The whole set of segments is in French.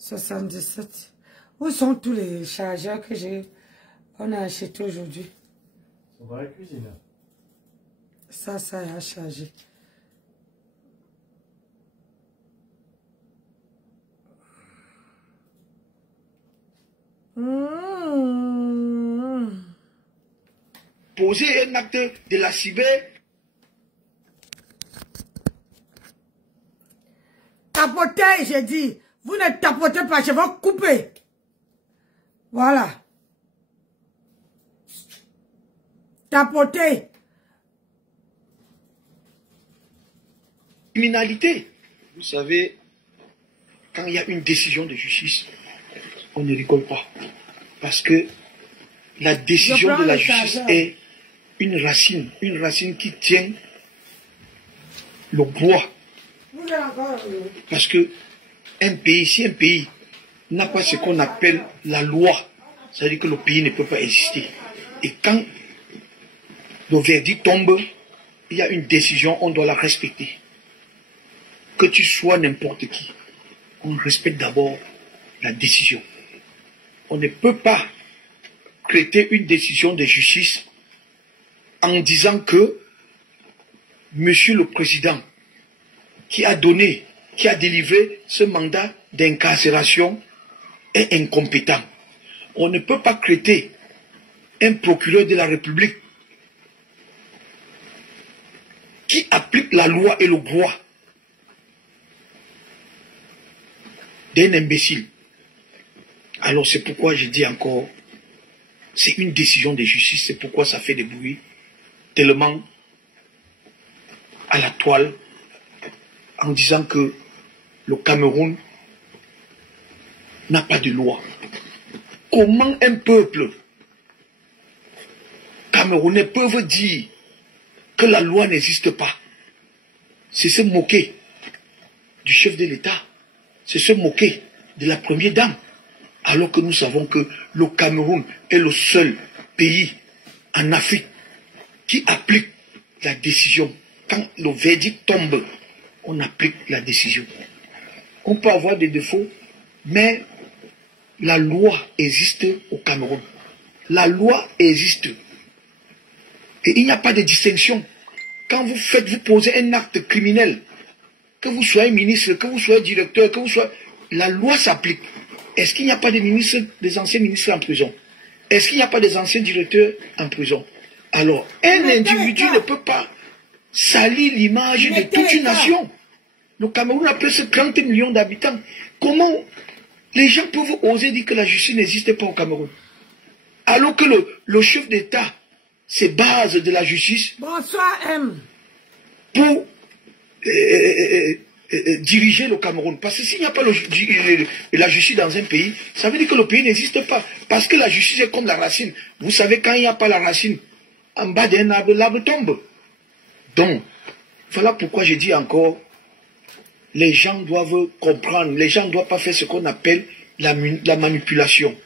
77. Où sont tous les chargeurs que on a achetés aujourd'hui? Ils sont dans la cuisine. Ça a chargé. Poser un acte de la cyber. Tapotez, j'ai dit. Vous ne tapotez pas, je vais couper. Voilà. Tapotez. Criminalité. Vous savez, quand il y a une décision de justice, on ne rigole pas. Parce que la décision de la justice est une racine qui tient le bois. Parce que si un pays n'a pas ce qu'on appelle la loi, ça veut dire que le pays ne peut pas exister. Et quand le verdict tombe, il y a une décision, on doit la respecter. Que tu sois n'importe qui, on respecte d'abord la décision. On ne peut pas traiter une décision de justice en disant que Monsieur le Président, qui a délivré ce mandat d'incarcération, est incompétent. On ne peut pas traiter un procureur de la République qui applique la loi et le droit d'un imbécile. Alors c'est pourquoi je dis encore, c'est une décision de justice, c'est pourquoi ça fait des bruits tellement à la toile en disant que le Cameroun n'a pas de loi. Comment un peuple camerounais peut dire que la loi n'existe pas? C'est se moquer du chef de l'État, c'est se moquer de la première dame, alors que nous savons que le Cameroun est le seul pays en Afrique qui applique la décision. Quand le verdict tombe, on applique la décision. On peut avoir des défauts, mais la loi existe au Cameroun. La loi existe. Et il n'y a pas de distinction. Quand vous posez un acte criminel, que vous soyez ministre, que vous soyez directeur, que vous soyez... La loi s'applique. Est-ce qu'il n'y a pas des anciens ministres en prison? Est-ce qu'il n'y a pas des anciens directeurs en prison? Alors, un individu ne peut pas salir l'image de toute une nation. Le Cameroun a presque 30 millions d'habitants. Comment les gens peuvent oser dire que la justice n'existe pas au Cameroun? Alors que le chef d'État se base de la justice. Bonsoir, M. Pour diriger le Cameroun. Parce que s'il n'y a pas la justice dans un pays, ça veut dire que le pays n'existe pas. Parce que la justice est comme la racine. Vous savez, quand il n'y a pas la racine, en bas d'un arbre, l'arbre tombe. Donc, voilà pourquoi je dis encore, les gens doivent comprendre, les gens ne doivent pas faire ce qu'on appelle la manipulation.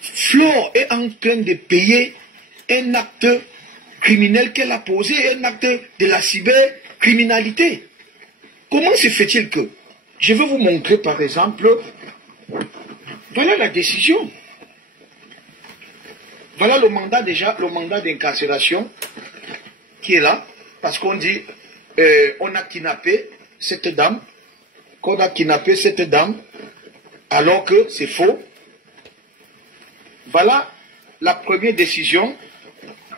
Flore est en train de payer un acte criminel qu'elle a posé, un acte de la cybercriminalité. Comment se fait-il que, je vais vous montrer par exemple, voilà la décision. Voilà le mandat déjà, le mandat d'incarcération qui est là, parce qu'on dit, on a kidnappé cette dame, alors que c'est faux. Voilà la première décision,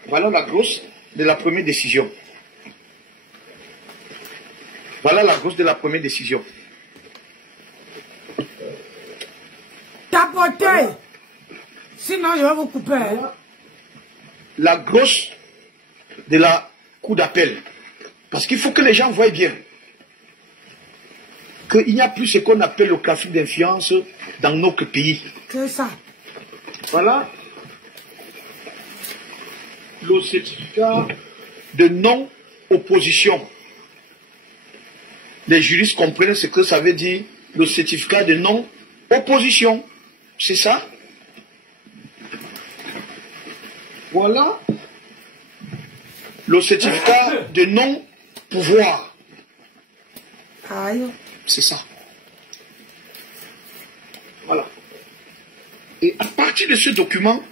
voilà la grosse de la première décision. Voilà la grosse de la première décision. Tapotez. Voilà. Sinon, je vais vous couper. Voilà. La grosse de la cour d'appel. Parce qu'il faut que les gens voient bien qu'il n'y a plus ce qu'on appelle le trafic d'influence dans notre pays. C'est ça. Voilà le certificat de non-opposition. Les juristes comprennent ce que ça veut dire, le certificat de non-opposition. C'est ça. Voilà le certificat de non-pouvoir. Aïe. C'est ça. Voilà. Et à partir de ce document,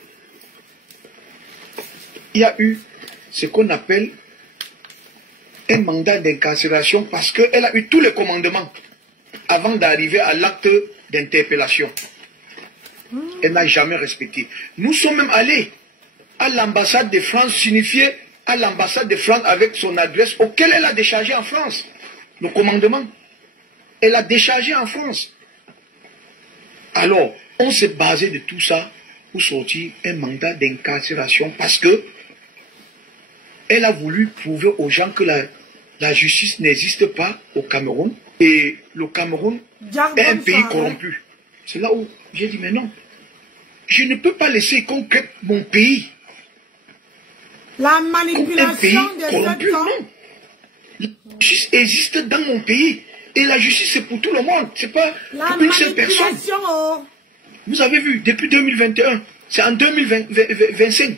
il y a eu ce qu'on appelle un mandat d'incarcération parce qu'elle a eu tous les commandements avant d'arriver à l'acte d'interpellation. Elle n'a jamais respecté. Nous sommes même allés à l'ambassade de France, signifier à l'ambassade de France avec son adresse auquel elle a déchargé en France. Le commandement. Elle a déchargé en France. Alors, on s'est basé de tout ça pour sortir un mandat d'incarcération parce que elle a voulu prouver aux gens que la justice n'existe pas au Cameroun et le Cameroun est un pays corrompu. C'est là où j'ai dit, mais non, je ne peux pas laisser qu'on crée mon pays. La manipulation des corrompu, non. La justice existe dans mon pays et la justice c'est pour tout le monde, c'est pas pour une seule personne. Oh. Vous avez vu, depuis 2021, c'est en 2025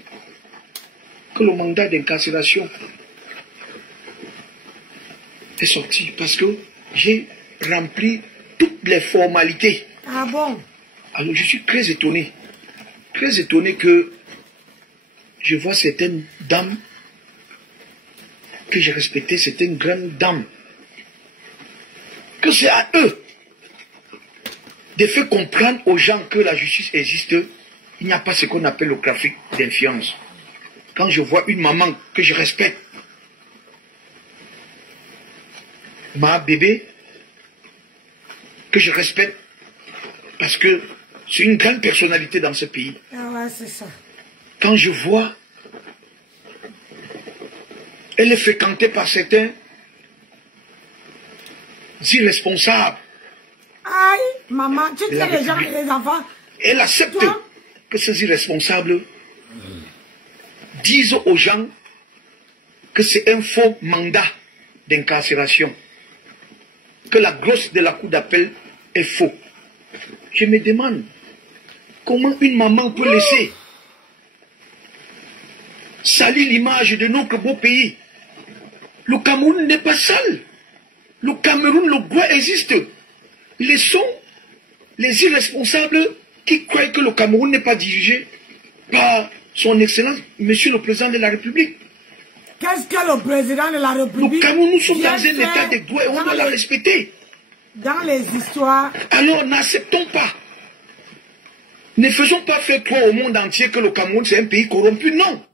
que le mandat d'incarcération est sorti parce que j'ai rempli toutes les formalités. Ah bon? Alors je suis très étonné que je vois certaines dames que j'ai respectées, certaines grandes dames, que c'est à eux de faire comprendre aux gens que la justice existe. Il n'y a pas ce qu'on appelle le trafic d'influence. Quand je vois une maman que je respecte, ma bébé, que je respecte, parce que c'est une grande personnalité dans ce pays. Ah ouais, c'est ça. Quand je vois, elle est fréquentée par certains irresponsables. Aïe, maman, tu sais les gens et les enfants. Elle accepte que ces irresponsables disent aux gens que c'est un faux mandat d'incarcération, que la glosse de la cour d'appel est faux. Je me demande comment une maman peut laisser salir l'image de notre beau pays. Le Cameroun n'est pas sale. Le Cameroun, le droit existe. Laissons les irresponsables qui croient que le Cameroun n'est pas dirigé par son Excellence, Monsieur le Président de la République. Qu'est-ce que le Président de la République? Le Cameroun, nous sommes dans un état de droit et on doit la respecter. Dans les histoires. Alors n'acceptons pas. Ne faisons pas faire croire au monde entier que le Cameroun c'est un pays corrompu. Non.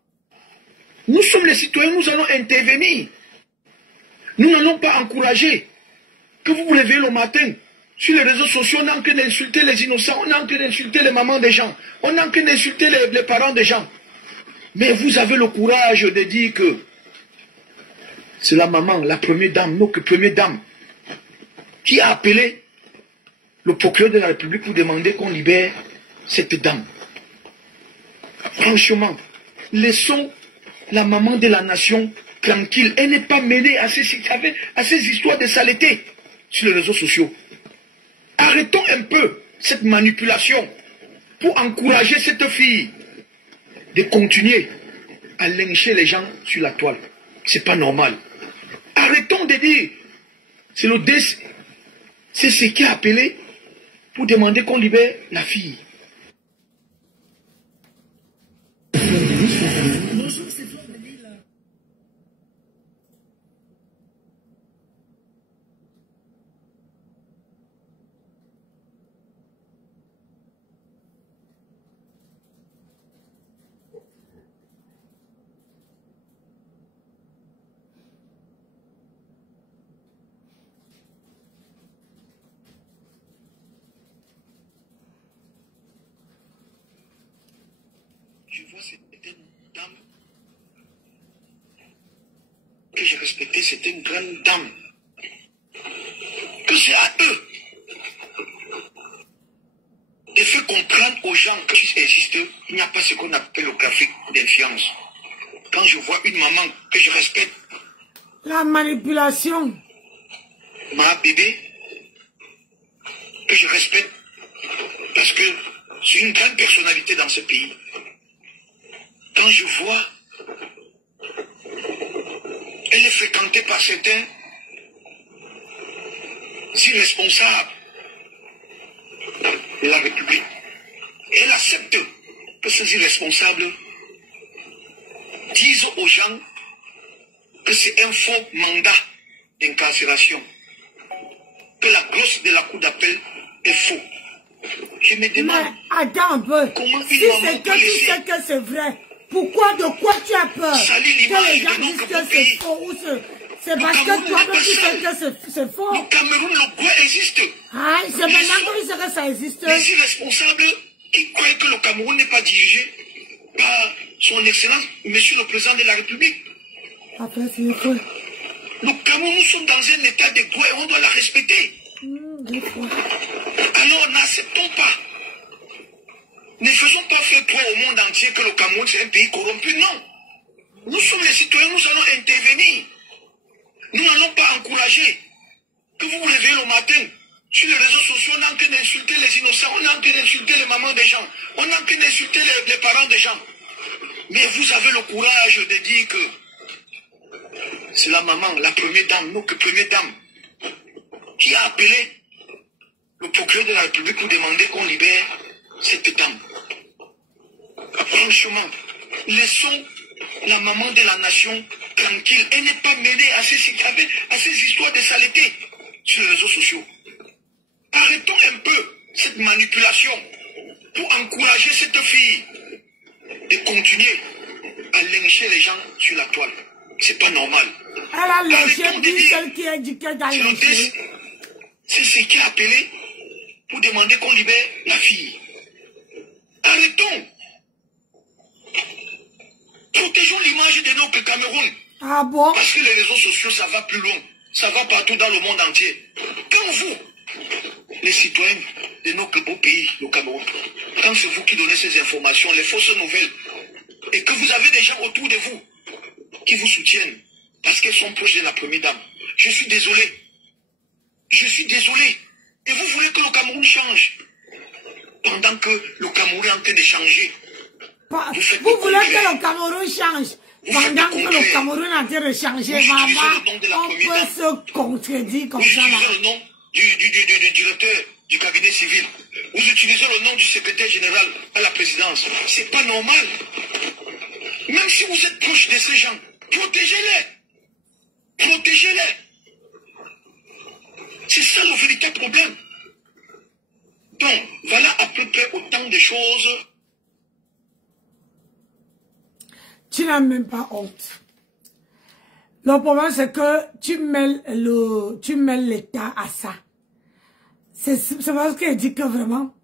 Nous sommes les citoyens, nous allons intervenir. Nous n'allons pas encourager que vous vous réveillez le matin. Sur les réseaux sociaux, on est en train d'insulter les innocents, on est en train d'insulter les mamans des gens, on est en train d'insulter les parents des gens. Mais vous avez le courage de dire que c'est la maman, la première dame, notre première dame, qui a appelé le procureur de la République pour demander qu'on libère cette dame. Franchement, laissons la maman de la nation tranquille. Elle n'est pas mêlée à ces histoires de saleté sur les réseaux sociaux. Arrêtons un peu cette manipulation pour encourager cette fille de continuer à lyncher les gens sur la toile. C'est pas normal. Arrêtons de dire, c'est ce qui a appelé pour demander qu'on libère la fille. Je vois certaines dames que j'ai respectées, c'est une grande dame, que c'est à eux de faire comprendre aux gens que ça existe. Il n'y a pas ce qu'on appelle le trafic d'influence. Quand je vois une maman que je respecte, la manipulation, ma bébé, que je respecte, parce que c'est une grande personnalité dans ce pays. Quand je vois, elle est fréquentée par certains irresponsables. de la République. Et elle accepte que ces irresponsables disent aux gens que c'est un faux mandat d'incarcération, que la glosse de la cour d'appel est faux. Je me demande... Mais attends un peu. Comment si c'est que tu sais que c'est vrai, pourquoi, de quoi tu as peur? Que les gens disent que c'est faux ou c'est parce que toi-même tu sais que c'est faux. Le Cameroun, le quoi existe. Ah, c'est maintenant que tu sais que ça existe. Les irresponsables qui croient que le Cameroun n'est pas dirigé par son excellence, monsieur le président de la République. Après, c'est faux. Le Cameroun, nous sommes dans un état de droit et on doit la respecter. Alors n'acceptons pas. Ne faisons pas faire croire au monde entier que le Cameroun c'est un pays corrompu. Non. Nous sommes les citoyens, nous allons intervenir. Nous n'allons pas encourager que vous vous réveillez le matin. Sur les réseaux sociaux, on n'a qu'à insulter les innocents, on n'a qu'à insulter les mamans des gens, on n'a qu'à insulter les parents des gens. Mais vous avez le courage de dire que c'est la maman, la première dame, notre première dame, qui a appelé le procureur de la République pour demander qu'on libère cette dame. Franchement, laissons la maman de la nation tranquille. Elle n'est pas mêlée à ces histoires de saleté sur les réseaux sociaux. Arrêtons un peu cette manipulation pour encourager cette fille de continuer à lyncher les gens sur la toile. C'est pas normal. Elle a lynché celle qui a dit qu'elle a lynché. C'est ce qui a appelé pour demander qu'on libère la fille. Arrêtons. Protégeons l'image de notre Cameroun. Ah bon? Parce que les réseaux sociaux, ça va plus loin. Ça va partout dans le monde entier. Quand vous, les citoyens de notre beau pays, le Cameroun, quand c'est vous qui donnez ces informations, les fausses nouvelles, et que vous avez des gens autour de vous qui vous soutiennent, parce qu'elles sont proches de la première dame, je suis désolé. Je suis désolé. Et vous voulez que le Cameroun change, pendant que le Cameroun est en train de changer. Vous voulez que le Cameroun change pendant que le Cameroun est en train de changer. Maman, on peut se contredire comme ça. Vous utilisez le nom du directeur du cabinet civil. Vous utilisez le nom du secrétaire général à la présidence. C'est pas normal. Même si vous êtes proche de ces gens, protégez-les. Protégez-les. C'est ça le véritable problème. Donc, voilà à peu près autant de choses. Tu n'as même pas honte. Le problème, c'est que tu mêles l'État à ça. C'est parce qu'il dit que vraiment,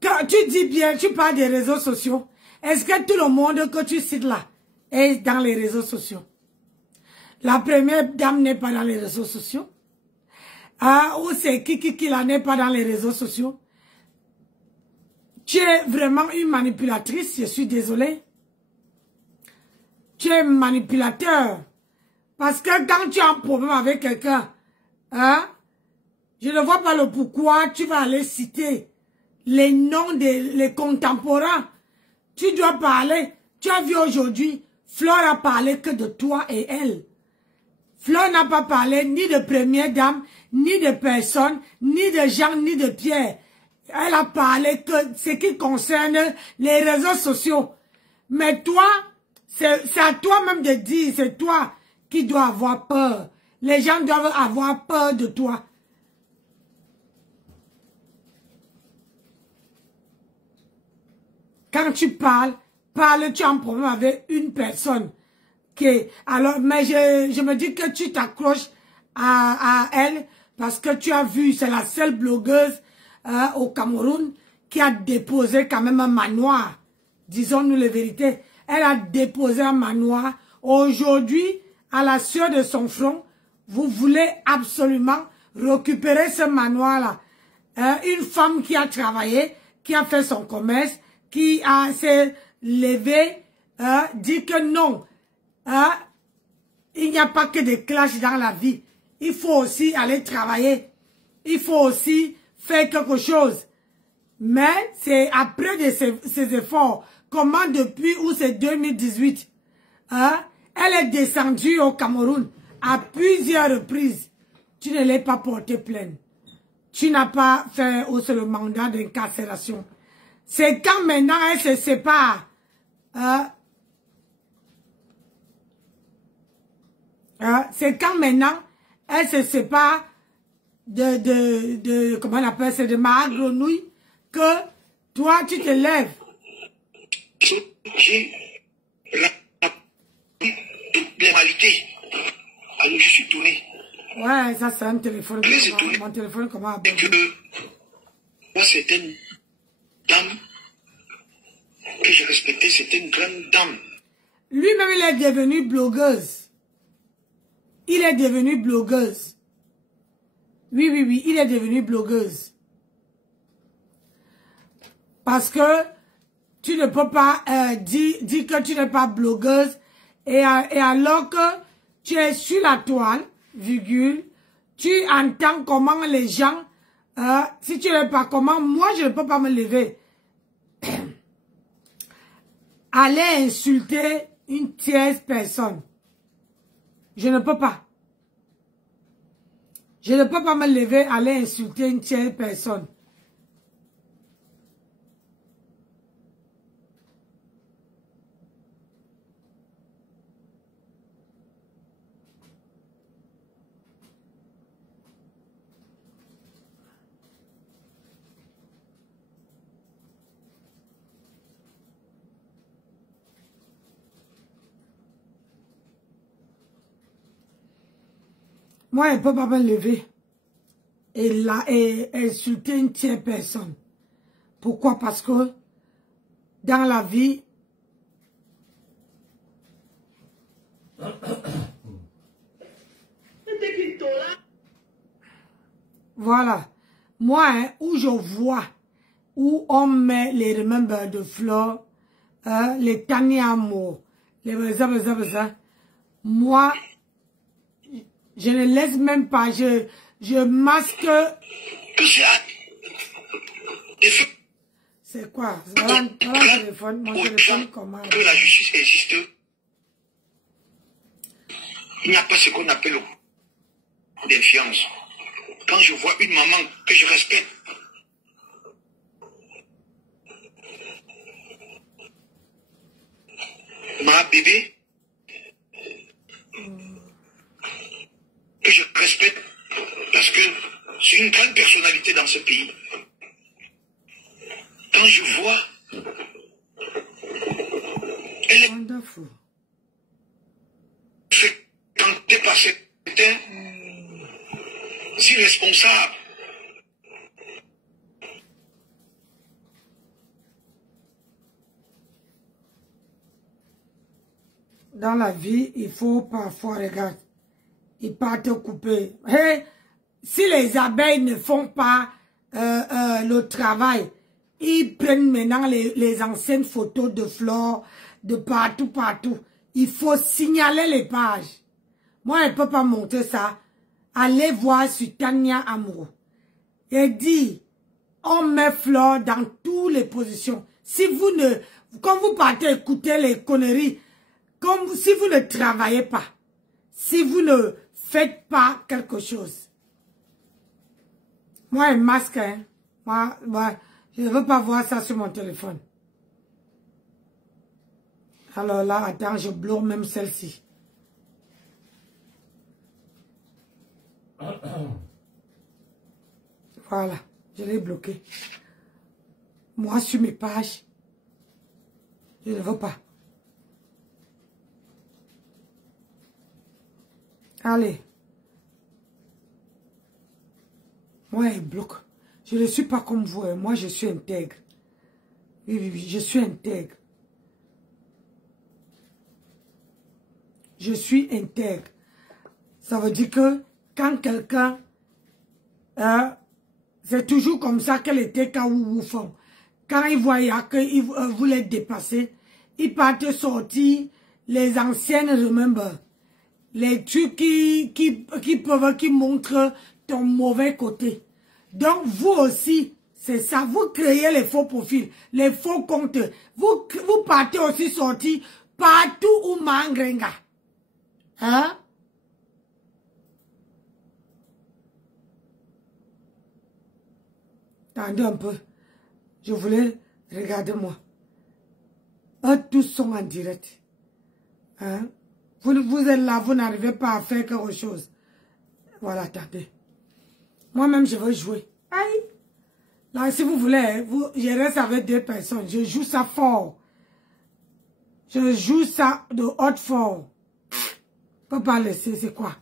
quand tu dis bien, tu parles des réseaux sociaux, est-ce que tout le monde que tu cites là est dans les réseaux sociaux? La première dame n'est pas dans les réseaux sociaux. Ah, ou c'est qui là n'est pas dans les réseaux sociaux. Tu es vraiment une manipulatrice, je suis désolée. Tu es manipulateur. Parce que quand tu as un problème avec quelqu'un, hein, je ne vois pas le pourquoi tu vas aller citer les noms des contemporains. Tu dois parler. Tu as vu aujourd'hui, Flore a parlé que de toi et elle. Flore n'a pas parlé ni de première dame, ni de personne, ni de Jean, ni de Pierre. Elle a parlé que ce qui concerne les réseaux sociaux. Mais toi, c'est à toi-même de dire, c'est toi qui dois avoir peur. Les gens doivent avoir peur de toi. Quand tu parles, tu as un problème avec une personne. Alors, mais je me dis que tu t'accroches à elle parce que tu as vu, c'est la seule blogueuse au Cameroun qui a déposé quand même un manoir. Disons-nous la vérité. Elle a déposé un manoir. Aujourd'hui, à la sueur de son front, vous voulez absolument récupérer ce manoir-là. Une femme qui a travaillé, qui a fait son commerce, qui s'est levée, dit que non, il n'y a pas que des clashs dans la vie. Il faut aussi aller travailler. Il faut aussi faire quelque chose. Mais c'est après de ces efforts, comment depuis où c'est 2018, elle est descendue au Cameroun à plusieurs reprises. Tu ne l'as pas porté plainte. tu n'as pas fait aussi le mandat d'incarcération. C'est quand maintenant elle se sépare. C'est quand maintenant elle se sépare comment on appelle ça, de ma grenouille, que toi tu te lèves. J'ai toutes les qualités. Alors je suis tourné. Ouais, ça c'est un téléphone. Mon téléphone comment abordé. Moi c'est une dame que je respectais, c'est une grande dame. Lui-même il est devenu blogueuse. Il est devenu blogueuse. Oui, oui, oui, il est devenu blogueuse. Parce que tu ne peux pas dire que tu n'es pas blogueuse et alors que tu es sur la toile, virgule, tu entends comment les gens, si tu n'es pas comment, moi je ne peux pas me lever. Aller insulter une tierce personne. Je ne peux pas. Je ne peux pas me lever, aller insulter une tierce personne. Moi, je ne peux pas me lever et insulter une tierce personne. Pourquoi? Parce que dans la vie, voilà. Moi, hein, où je vois, où on met les remembers de fleurs, les taniamos, les moi, je ne laisse même pas, je masque. C'est quoi? Voilà mon téléphone comment? Que la justice existe, il n'y a pas ce qu'on appelle d'influence. Quand je vois une maman que je respecte, ma bébé, que je respecte parce que c'est une grande personnalité dans ce pays. Quand je vois, elle est fréquentée par certains irresponsables. Dans la vie, il faut parfois, regarde, il pas te couper. Hey, si les abeilles ne font pas le travail, ils prennent maintenant les anciennes photos de fleurs, de partout. Il faut signaler les pages. Moi, je ne peux pas montrer ça. Allez voir sur Tania Amourou. Elle dit, on met fleurs dans toutes les positions. Si vous ne, quand vous partez écouter les conneries, comme si vous ne travaillez pas, si vous ne faites pas quelque chose. Moi, un masque, hein. Moi, je ne veux pas voir ça sur mon téléphone. Alors là, attends, je bloque même celle-ci. Voilà, je l'ai bloqué. Moi, sur mes pages, je ne veux pas. Allez. Moi, il bloque. Je ne suis pas comme vous. Hein. Moi, je suis intègre. Oui, oui, oui, je suis intègre. Je suis intègre. Ça veut dire que quand quelqu'un... c'est toujours comme ça qu'elle était quand vous font. Quand ils voyaient qu'ils voulaient dépasser, ils partent sortir les anciennes remember. Les trucs qui montrent ton mauvais côté. Donc, vous aussi, c'est ça. Vous créez les faux profils, les faux comptes. Vous partez aussi sortir partout où Mangrenga. Hein? Attendez un peu. Je voulais... Regardez-moi. Tous sont en direct. Hein? Vous êtes là, vous n'arrivez pas à faire quelque chose. Voilà, attendez. Moi-même, je veux jouer. Aïe! Là, si vous voulez, je reste avec 2 personnes. Je joue ça fort. Je joue ça de haute fort. Je ne peux pas laisser, c'est quoi?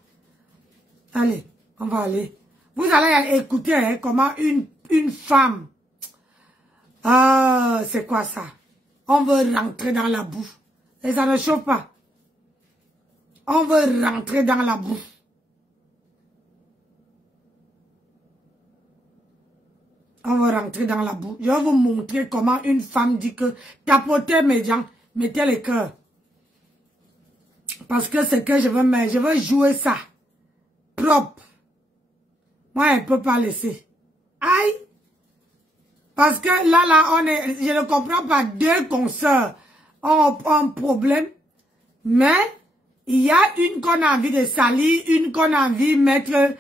Allez, on va aller. Vous allez écouter hein, comment une femme... c'est quoi ça? On veut rentrer dans la boue. Et ça ne chauffe pas. On veut rentrer dans la boue. On va rentrer dans la boue. Je vais vous montrer comment une femme dit que tapotez mes gens, mettez les cœurs. Parce que c'est que je veux mettre. Je veux jouer ça. Propre. Moi, elle ne peut pas laisser. Aïe! Parce que là, je ne comprends pas. 2 consoeurs ont un problème. Mais, il y a une qu'on a envie de salir, une qu'on a envie de mettre...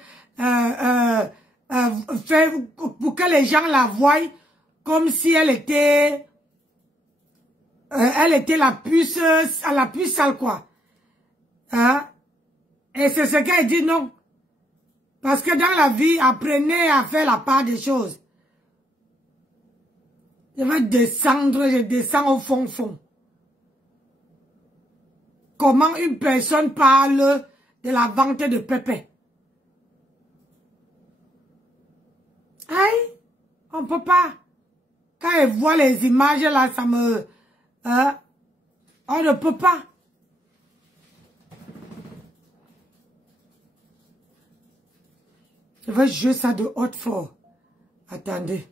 faire pour que les gens la voient comme si elle était la plus sale quoi. Hein? Et c'est ce qu'elle dit non. Parce que dans la vie, apprenez à faire la part des choses. Je vais descendre, je descends au fond. Comment une personne parle de la vente de pépé? Aïe, on peut pas. Quand elle voit les images là, ça me... on ne peut pas. Je vais jouer ça de haute fort. Attendez.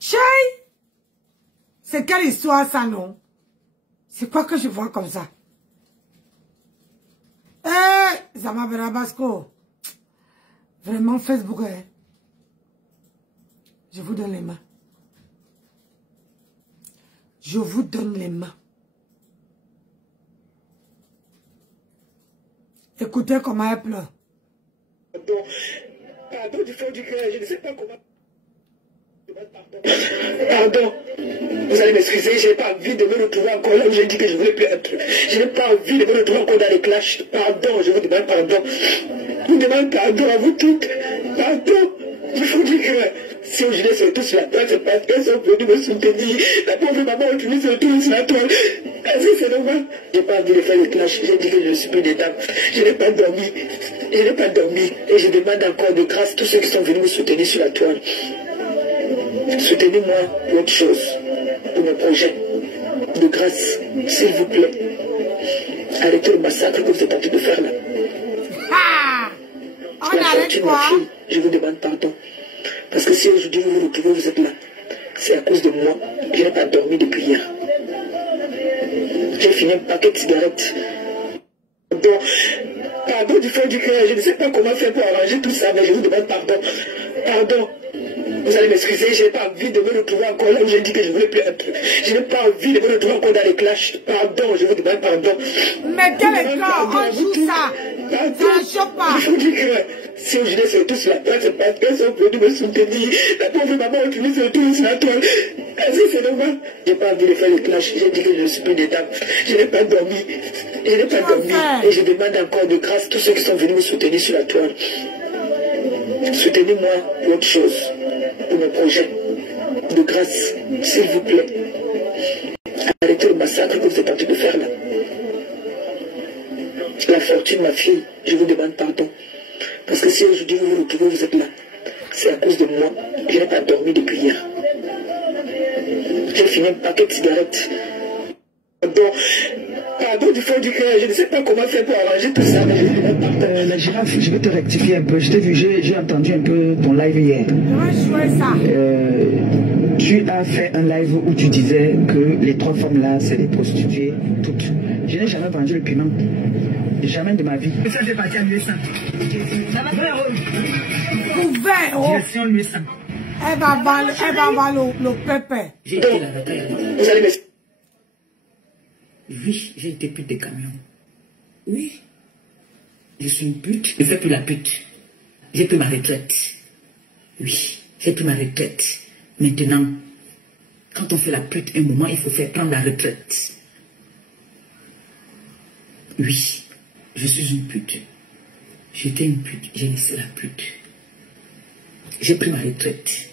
Chay! C'est quelle histoire ça, non? C'est quoi que je vois comme ça? Zama Berabasco. Vraiment, Facebook, hein? Je vous donne les mains. Je vous donne les mains. Écoutez comment elle pleure. Pardon du fond du cœur, je ne sais pas comment... Pardon, vous allez m'excuser, je n'ai pas envie de me retrouver encore là où j'ai dit que je voulais plus être. Je n'ai pas envie de me retrouver encore dans les clashs. Pardon, je vous demande pardon. Je vous demande pardon à vous toutes. Pardon. Il faut dire que si aujourd'hui c'est tous la toile, c'est parce qu'elles sont venues me soutenir. La pauvre maman aujourd'hui c'est tous la toile. Est-ce que c'est normal? Je n'ai pas envie de faire le clash. J'ai dit que je ne suis plus d'étape. Je n'ai pas dormi. Je n'ai pas dormi. Et je demande encore de grâce à tous ceux qui sont venus me soutenir sur la toile. Soutenez-moi pour autre chose, pour mes projets. De grâce, s'il vous plaît. Arrêtez le massacre que vous êtes en train de faire là. La fortune, ma fille, je vous demande pardon. Parce que si aujourd'hui vous vous retrouvez, vous êtes là, c'est à cause de moi. Je n'ai pas dormi depuis hier. J'ai fini un paquet de cigarettes. Pardon du fond du cœur, je ne sais pas comment faire pour arranger tout ça, mais je vous demande pardon. Pardon. Vous allez m'excuser, je n'ai pas envie de me retrouver encore là où j'ai dit que je ne voulais plus être. Je n'ai pas envie de me retrouver encore dans les clashs. Pardon, je vous demande pardon. Mettez le corps, on joue ça. Ça ne choque pas. Je vous dis que si aujourd'hui c'est tous la toile, c'est parce qu'elles sont venues me soutenir. La pauvre maman aujourd'hui c'est tous la toile. Est-ce que c'est normal? Je n'ai pas envie de faire le clash. J'ai dit que je ne suis plus d'étape. Je n'ai pas dormi. Je n'ai pas dormi. Et je demande encore de grâce à tous ceux qui sont venus me soutenir sur la toile. Soutenez-moi pour autre chose, pour mes projets. De grâce, s'il vous plaît. Arrêtez le massacre que vous êtes en train de faire là. La fortune, ma fille, je vous demande pardon. Parce que si aujourd'hui vous vous retrouvez, vous êtes là, c'est à cause de moi. Je n'ai pas dormi depuis hier. J'ai fini un paquet de cigarettes. Pardon du fond du cœur, je ne sais pas comment faire pour arranger tout ça, mais je vous demande pardon. La girafe, je vais te rectifier un peu. Je t'ai vu, j'ai entendu un peu ton live hier. Tu as fait un live où tu disais que les 3 femmes là, c'est des prostituées, toutes. Je n'ai jamais vendu le piment. Jamais de ma vie. Ça fait partie à l'US1. Ça va faire direction l'US1. Elle va avoir le pépé. J'ai été la bataille. Vous allez me... Oui, j'ai été pute des camions. Oui. Je suis une pute. Je ne fais plus la pute. J'ai pris ma retraite. Oui, j'ai pris ma retraite. Maintenant, quand on fait la pute, un moment, il faut faire prendre la retraite. Oui, je suis une pute. J'étais une pute, j'ai laissé la pute. J'ai pris ma retraite.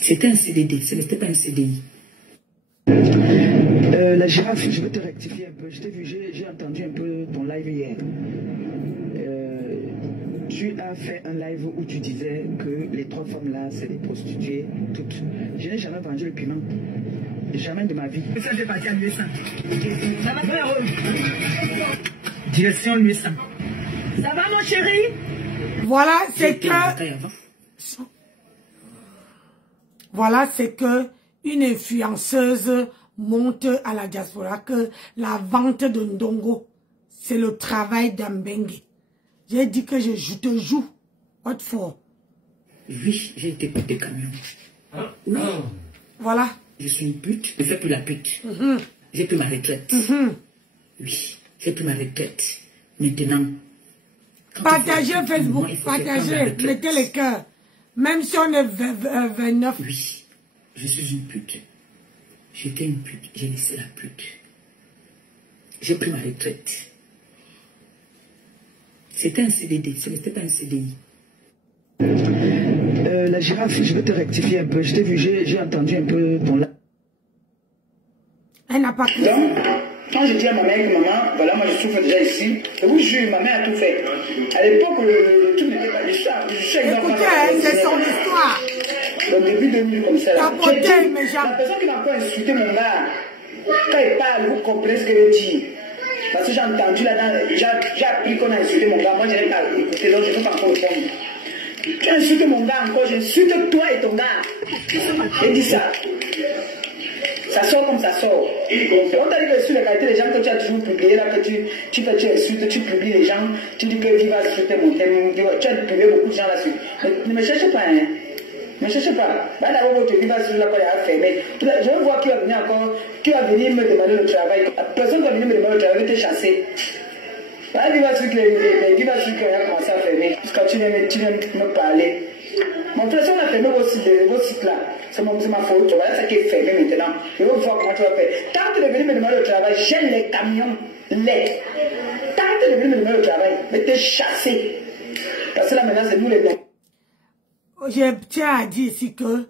C'était un CDD, ce n'était pas un CDI. La girafe, je vais te rectifier un peu. Je t'ai vu, j'ai entendu un peu ton live hier. Tu as fait un live où tu disais que les 3 femmes là, c'est des prostituées, toutes. Je n'ai jamais vendu le piment. Jamais de ma vie. Ça fait partie à l'US1. Ça va frère? Direction l'US1. Ça va mon chéri? Voilà, c'est que... Voilà, c'est que une influenceuse monte à la diaspora que la vente de Ndongo, c'est le travail d'Ambengue. J'ai dit que je te joue. What for? Oui, j'ai été pute de camion. Oui. Voilà. Je suis une pute, je ne fais plus la pute. J'ai pris ma retraite. Oui, j'ai pris ma retraite. Maintenant, partagez Facebook, partagez, mettez les cœurs. Même si on est 29. Oui, je suis une pute. J'étais une pute, j'ai laissé la pute. J'ai pris ma retraite. C'était un CDD, ce n'était pas un CDI. La girafe, je vais te rectifier un peu. Je t'ai vu, j'ai entendu un peu ton live. Elle n'a pas cru. Donc, quand je dis à ma mère que maman, voilà, moi je souffre déjà ici, et vous jure, ma mère a tout fait. À l'époque, le truc n'était pas. Je sais exactement. Écoutez, c'est son histoire. Donc, début 2000, comme ça. La personne qui n'a pas insulté mon gars, quand il parle, vous comprenez ce que je dis. Parce que j'ai entendu là-dedans, j'ai appris qu'on a insulté mon gars. Moi, je n'ai pas écouté, donc je ne peux pas encore répondre. Tu as insulté mon gars encore, j'insulte toi et ton gars. J'ai dit ça. Ça sort comme ça sort. Et on t'a dit que sur les qualités des gens que tu as toujours publié, là, que tu insultes, tu publies les gens, tu dis que tu vas insulter mon thème, tu as publié beaucoup de gens là-dessus. Ne me cherche pas, hein. Ne me cherche pas. Là, d'abord, votre vie va sur là, quand il a fermé. Je vais voir qui va venir encore, qui va venir me demander le travail. La personne qui va venir me demander le travail va te chasser. Là, il va sur que les gars va sur qu'il a commencé à fermer. Parce que tu viens me parler. Mon frère, si on a fermé vos sites là, c'est ma faute. Voilà ça qui est fermé maintenant. Je vais voir comment tu vas faire. Tant que tu es venu me demander le travail, j'ai les camions. Tant que tu es venu me demander le travail, mais t'es chassé. Parce que là maintenant, c'est nous les blancs. Je tiens à dire ici que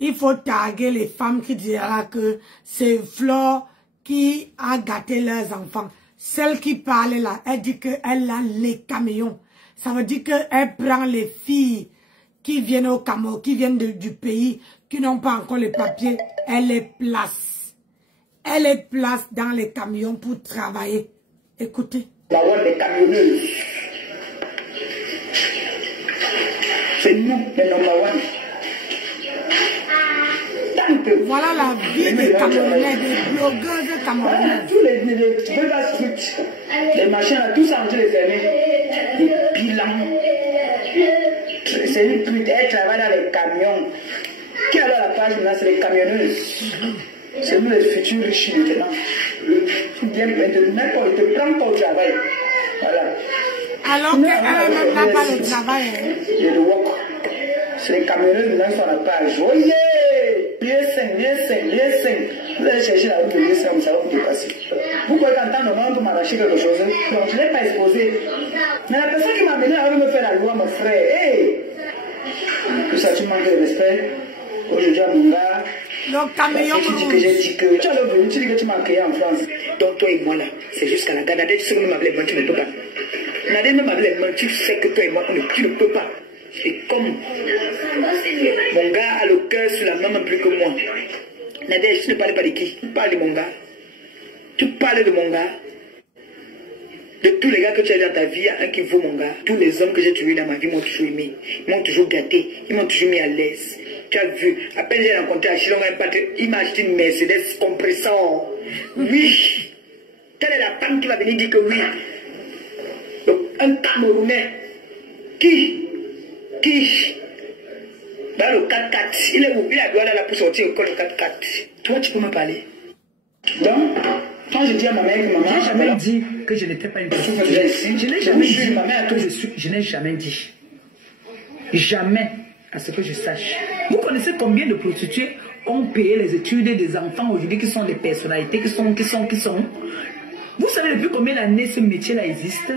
il faut taguer les femmes qui diront que c'est Flore qui a gâté leurs enfants. Celle qui parlait là, elle dit qu'elle a les camions. Ça veut dire qu'elle prend les filles qui viennent au Cameroun, qui viennent du pays, qui n'ont pas encore les papiers, elle les place. Elle les place dans les camions pour travailler. Écoutez. La loi des camionneuses. C'est nous, les number one. Voilà la vie des Camerounais, des blogueuses camerounaises. Tous les Beba Street, les machins là, tout ça, on les fermer. Les bilans. C'est une pute, elle travaille dans les camions. Qui a la page maintenant, c'est les camionneuses. C'est nous les futurs riches maintenant. Bien, n'importe, ils te prennent pas au travail. Voilà. Alors qu'elle n'a pas le travail. Il y a le work. C'est les camionneuses maintenant qui sont à la page. Oh yeah! Lieu 5. Vous allez chercher la route de lieu 5, ça va vous dépasser. Vous pouvez entendre normalement pour m'arracher quelque chose. Donc je ne l'ai pas exposé. Mais la personne qui m'a amené à me faire la loi, mon frère, hey! Tout ça, tu manques de respect. Aujourd'hui, à mon gars. Donc, camion. Tu dis que j'ai dit que tu as venu, tu dis que tu m'as accueilli en France. Donc, toi et moi là, c'est jusqu'à la gare. Tu sais que m'appeler moi, tu ne peux pas. Nadé ne m'appelait moi, tu sais que toi et moi, tu ne peux pas. Et comme mon gars a le cœur sur la main plus que moi. Nadège, tu ne parles pas de qui? Tu parles de mon gars. Tu parles de mon gars. De tous les gars que tu as dans ta vie, il y a un qui vaut mon gars. Tous les hommes que j'ai tués dans ma vie m'ont toujours aimé. Ils m'ont toujours gâté. Ils m'ont toujours mis à l'aise. Tu as vu, à peine j'ai rencontré Achillon, il m'a acheté une Mercedes compresseur. Oui. Telle est la femme qui va venir dire que oui. Donc, un Camerounais qui dans le 4x4, il est où? Il a droit là pour sortir au col le 4x4. Toi, tu peux me parler? Donc, quand je dis à ma mère que maman, j'ai jamais dit que je n'étais pas une prostituée. Je n'ai jamais dit. Ma mère, je n'ai jamais dit. Jamais, à ce que je sache. Vous connaissez combien de prostituées ont payé les études des enfants aujourd'hui qui sont des personnalités, qui sont. Vous savez depuis combien d'années ce métier-là existe?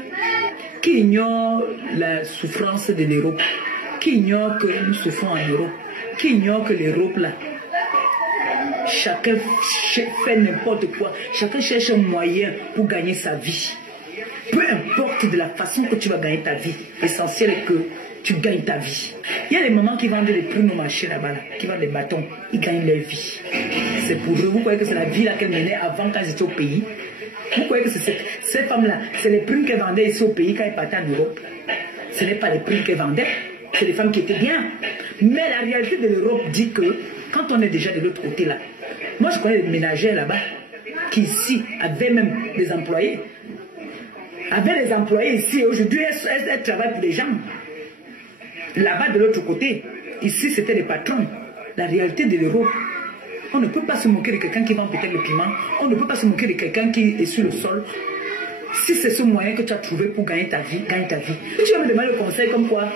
Qui ignore la souffrance de l'Europe? Qui ignore que nous souffrons en Europe? Qui ignore que l'Europe là, chacun fait n'importe quoi, chacun cherche un moyen pour gagner sa vie. Peu importe de la façon que tu vas gagner ta vie, l'essentiel est que tu gagnes ta vie. Il y a des mamans qui vendent des prunes au marché là-bas, qui vendent des bâtons, ils gagnent leur vie. C'est pour eux. Vous croyez que c'est la vie là qu'elles menaient avant quand elles étaient au pays? Vous croyez que c'est ces femmes-là, c'est les prunes qu'elles vendaient ici au pays quand elles partaient en Europe? Ce n'est pas les prunes qu'elles vendaient, c'est les femmes qui étaient bien. Mais la réalité de l'Europe dit que quand on est déjà de l'autre côté là, moi je connais des ménagères là-bas qui ici avaient même des employés. Avaient des employés ici, aujourd'hui elles travaillent pour des gens. Là-bas de l'autre côté, ici c'était des patrons. La réalité de l'Europe, on ne peut pas se moquer de quelqu'un qui vend peut-être le piment, on ne peut pas se moquer de quelqu'un qui est sur le sol. Si c'est ce moyen que tu as trouvé pour gagner ta vie, gagne ta vie. Et tu vas me demander le conseil comme quoi,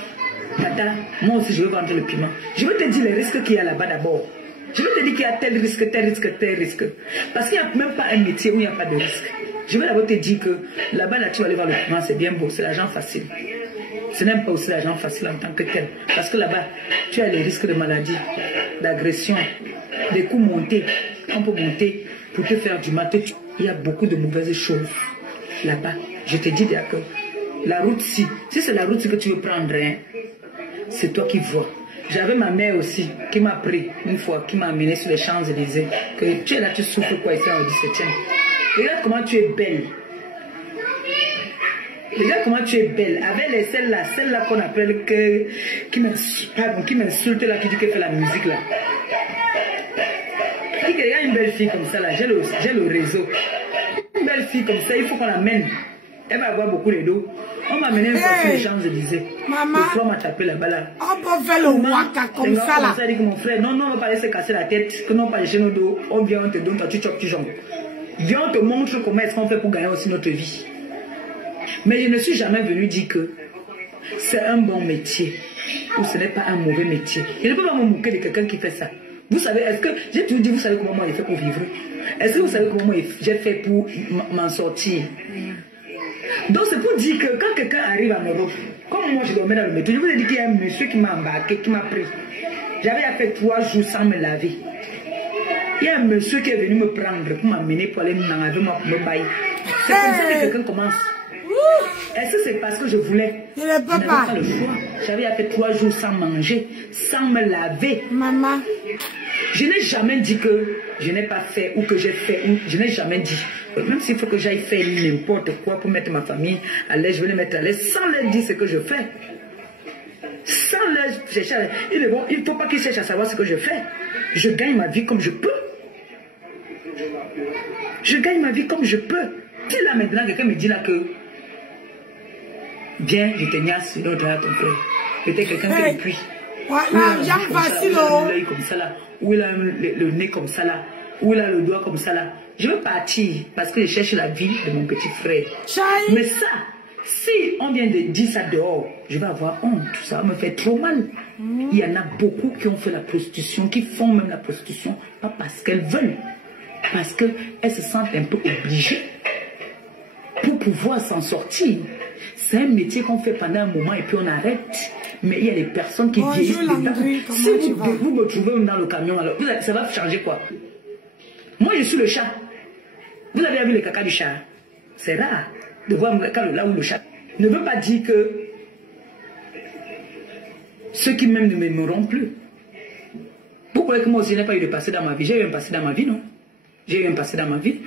tata, moi aussi je veux vendre le piment. Je vais te dire les risques qu'il y a là-bas d'abord. Je vais te dire qu'il y a tel risque, tel risque, tel risque. Parce qu'il n'y a même pas un métier où il n'y a pas de risque. Je vais d'abord te dire que là-bas, là, tu vas aller voir le piment, c'est bien beau, c'est l'argent facile. Ce n'est pas aussi l'argent facile en tant que tel. Parce que là-bas, tu as les risques de maladie, d'agression, des coups montés. On peut monter pour te faire du matin. Il y a beaucoup de mauvaises choses là-bas. Je te dis que la route, si c'est la route que tu veux prendre, hein, c'est toi qui vois. J'avais ma mère aussi qui m'a pris une fois, qui m'a amené sur les Champs-Élysées. Que tu es là, tu souffres quoi ici au 17e. Regarde comment tu es belle. Regarde comment tu es belle. Avec celle-là qu'on appelle qui m'insulte là, qui dit qu'elle fait la musique là. Il y a une belle fille comme ça là, j'ai le réseau. Une belle fille comme ça, il faut qu'on l'amène. Elle va avoir beaucoup de dos. On m'a amené une fois sur les Champs-Élysées. Maman, le frère m'a tapé là-bas là. On peut faire le waka comme ça là. Ça dit que mon frère, non, on va pas laisser casser la tête, que non pas lécher nos dos. On vient, on te donne, toi tu chopes, tu jambes. Viens, on te montre comment est-ce qu'on fait pour gagner aussi notre vie. Mais je ne suis jamais venu dire que c'est un bon métier ou ce n'est pas un mauvais métier. Je ne peux pas me moquer de quelqu'un qui fait ça. Vous savez, est-ce que, j'ai toujours dit, vous savez comment moi j'ai fait pour vivre? Est-ce que vous savez comment moi j'ai fait pour m'en sortir? Donc c'est pour dire que quand quelqu'un arrive en Europe, comme moi je dormais dans le métro, je vous ai dit qu'il y a un monsieur qui m'a embarqué, qui m'a pris. J'avais fait 3 jours sans me laver. Il y a un monsieur qui est venu me prendre pour m'amener pour aller m'enlever moi pour me bailler. C'est comme ça que quelqu'un commence. Est-ce que c'est parce que je voulais? Je ne peux pas. Le choix. J'avais fait 3 jours sans manger, sans me laver. Maman. Je n'ai jamais dit que je n'ai pas fait ou que j'ai fait. Je n'ai jamais dit. Même s'il faut que j'aille faire n'importe quoi pour mettre ma famille à l'aise, je vais les mettre à l'aise sans leur dire ce que je fais. Sans leur chercher. Il ne faut pas qu'ils cherchent à savoir ce que je fais. Je gagne ma vie comme je peux. Je gagne ma vie comme je peux. Si là maintenant quelqu'un me dit là que viens, je te niasse l'autre à ton frère. Peut-être quelqu'un fait le puits. Voilà, j'aime facile. L'œil comme ça là, ou il a le nez comme ça là, ou il a le doigt comme ça là. Je veux partir parce que je cherche la vie de mon petit frère. Mais ça, si on vient de dire ça dehors, je vais avoir honte. Ça va me faire trop mal. Il y en a beaucoup qui ont fait la prostitution, qui font même la prostitution, pas parce qu'elles veulent, parce qu'elles se sentent un peu obligées pour pouvoir s'en sortir. C'est un métier qu'on fait pendant un moment et puis on arrête. Mais il y a des personnes qui vieillissent dedans. Si vous me trouvez dans le camion, alors ça va changer quoi? Moi, je suis le chat. Vous avez vu le caca du chat? C'est rare de voir là où le chat ne veut pas dire que ceux qui même ne m'aimeront plus. Vous croyez que moi aussi, je n'ai pas eu de passé dans ma vie? J'ai eu un passé dans ma vie, non? J'ai eu un passé dans ma vie.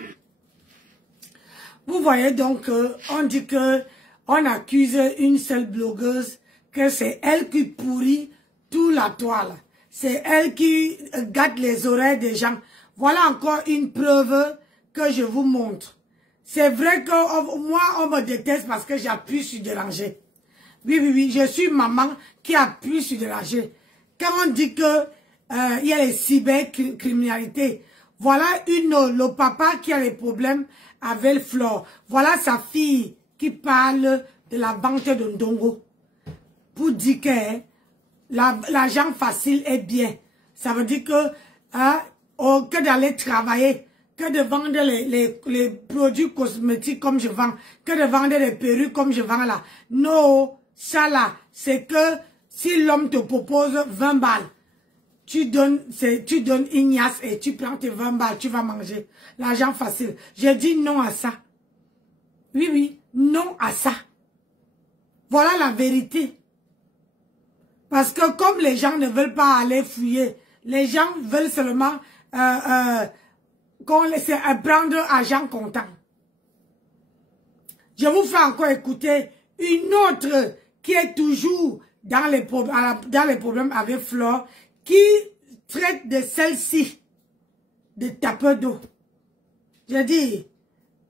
Vous voyez donc, on dit que on accuse une seule blogueuse que c'est elle qui pourrit toute la toile. C'est elle qui gâte les oreilles des gens. Voilà encore une preuve que je vous montre. C'est vrai que moi, on me déteste parce que j'appuie sur déranger. Oui, je suis maman qui appuie sur déranger. Quand on dit que il y a les cybercriminalités, voilà le papa qui a les problèmes avec le Flore. Voilà sa fille qui parle de la vente de Ndongo. Pour dire que l'argent facile est bien. Ça veut dire que, que d'aller travailler, que de vendre les produits cosmétiques comme je vends, que de vendre les perruques comme je vends là. Non, ça là, c'est que si l'homme te propose 20 balles, tu donnes Ignace et tu prends tes 20 balles, tu vas manger. L'argent facile. J'ai dit non à ça. Oui, oui, non à ça. Voilà la vérité. Parce que comme les gens ne veulent pas aller fouiller, les gens veulent seulement qu'on laisse prendre argent comptant. Je vous fais encore écouter une autre qui est toujours dans les problèmes avec Flore, qui traite de celle-ci, de tapeur d'eau. Je dis,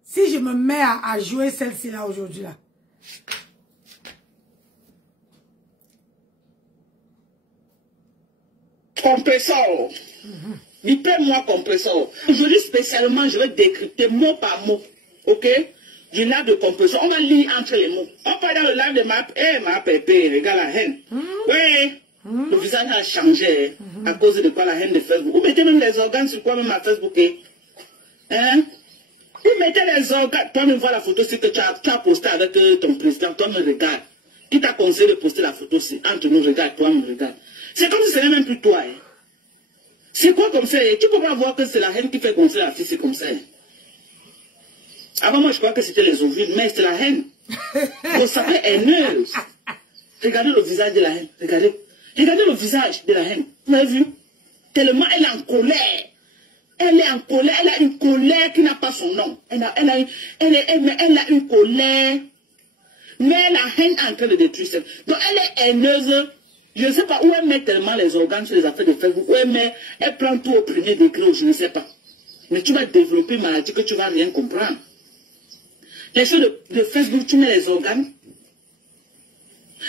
si je me mets à jouer celle-ci là aujourd'hui là. Compresseur. Hyper-moi compresseur. Aujourd'hui spécialement, je vais décrypter mot par mot. Ok? Du live de compresseur. On va lire entre les mots. On parle dans le live de ma pépé, regarde la haine. Oui. Le visage a changé à cause de quoi la haine de Facebook. Vous mettez même les organes sur quoi même à Facebook. Hein? Vous mettez les organes. Toi, me vois la photo si que tu as posté avec ton président. Toi, me regarde. Qui t'a conseillé de poster la photo si entre nous, regarde, toi, me regarde. C'est comme si ce n'est même plus toi. Hein. C'est quoi comme ça? Tu peux pas voir que c'est la haine qui fait comme ça, la fille, c'est comme ça. Hein. Avant, moi, je crois que c'était les ovules, mais c'est la haine. Vous savez, haineuse. Regardez le visage de la haine. Regardez. Regardez le visage de la haine. Vous avez vu? Tellement elle est en colère. Elle est en colère. Elle a une colère qui n'a pas son nom. Elle a une colère. Mais la haine est en train de détruire ça. Donc elle est haineuse. Je ne sais pas où elle met tellement les organes sur les affaires de Facebook. Où elle prend tout au premier degré. Je ne sais pas. Mais tu vas développer une maladie que tu ne vas rien comprendre. Les choses de Facebook, tu mets les organes.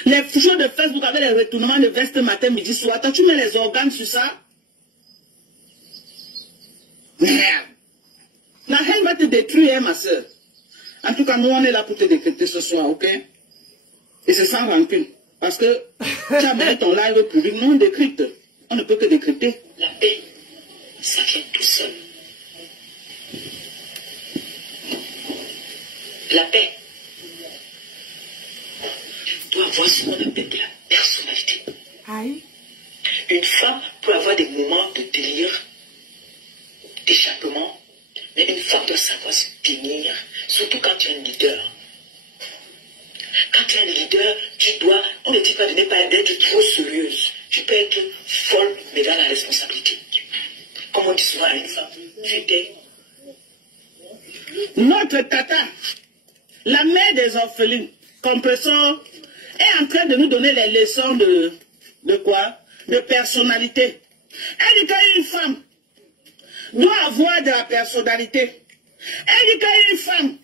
Les choses de Facebook avec les retournements de veste matin, midi, soir. Toi, tu mets les organes sur ça. Merde. La haine va te détruire, hein, ma soeur. En tout cas, nous, on est là pour te décrypter ce soir, ok? Et c'est sans rancune. Parce que tu as mené ton live public. Nous, on décrypte. On ne peut que décrypter. La paix, ça vient tout seul. La paix doit avoir ce qu'on appelle de la personnalité. Aïe. Une femme peut avoir des moments de délire, d'échappement, mais une femme doit savoir se tenir, surtout quand tu es un leader. Quand tu es un leader, on ne dit pas de ne pas être trop sérieuse. Tu peux être folle, mais dans la responsabilité. Comme on dit souvent à une femme, tu étais. Notre tata, la mère des orphelines, Compresseur, est en train de nous donner les leçons de quoi? De personnalité. Elle dit qu'une femme doit avoir de la personnalité. Elle dit qu'une femme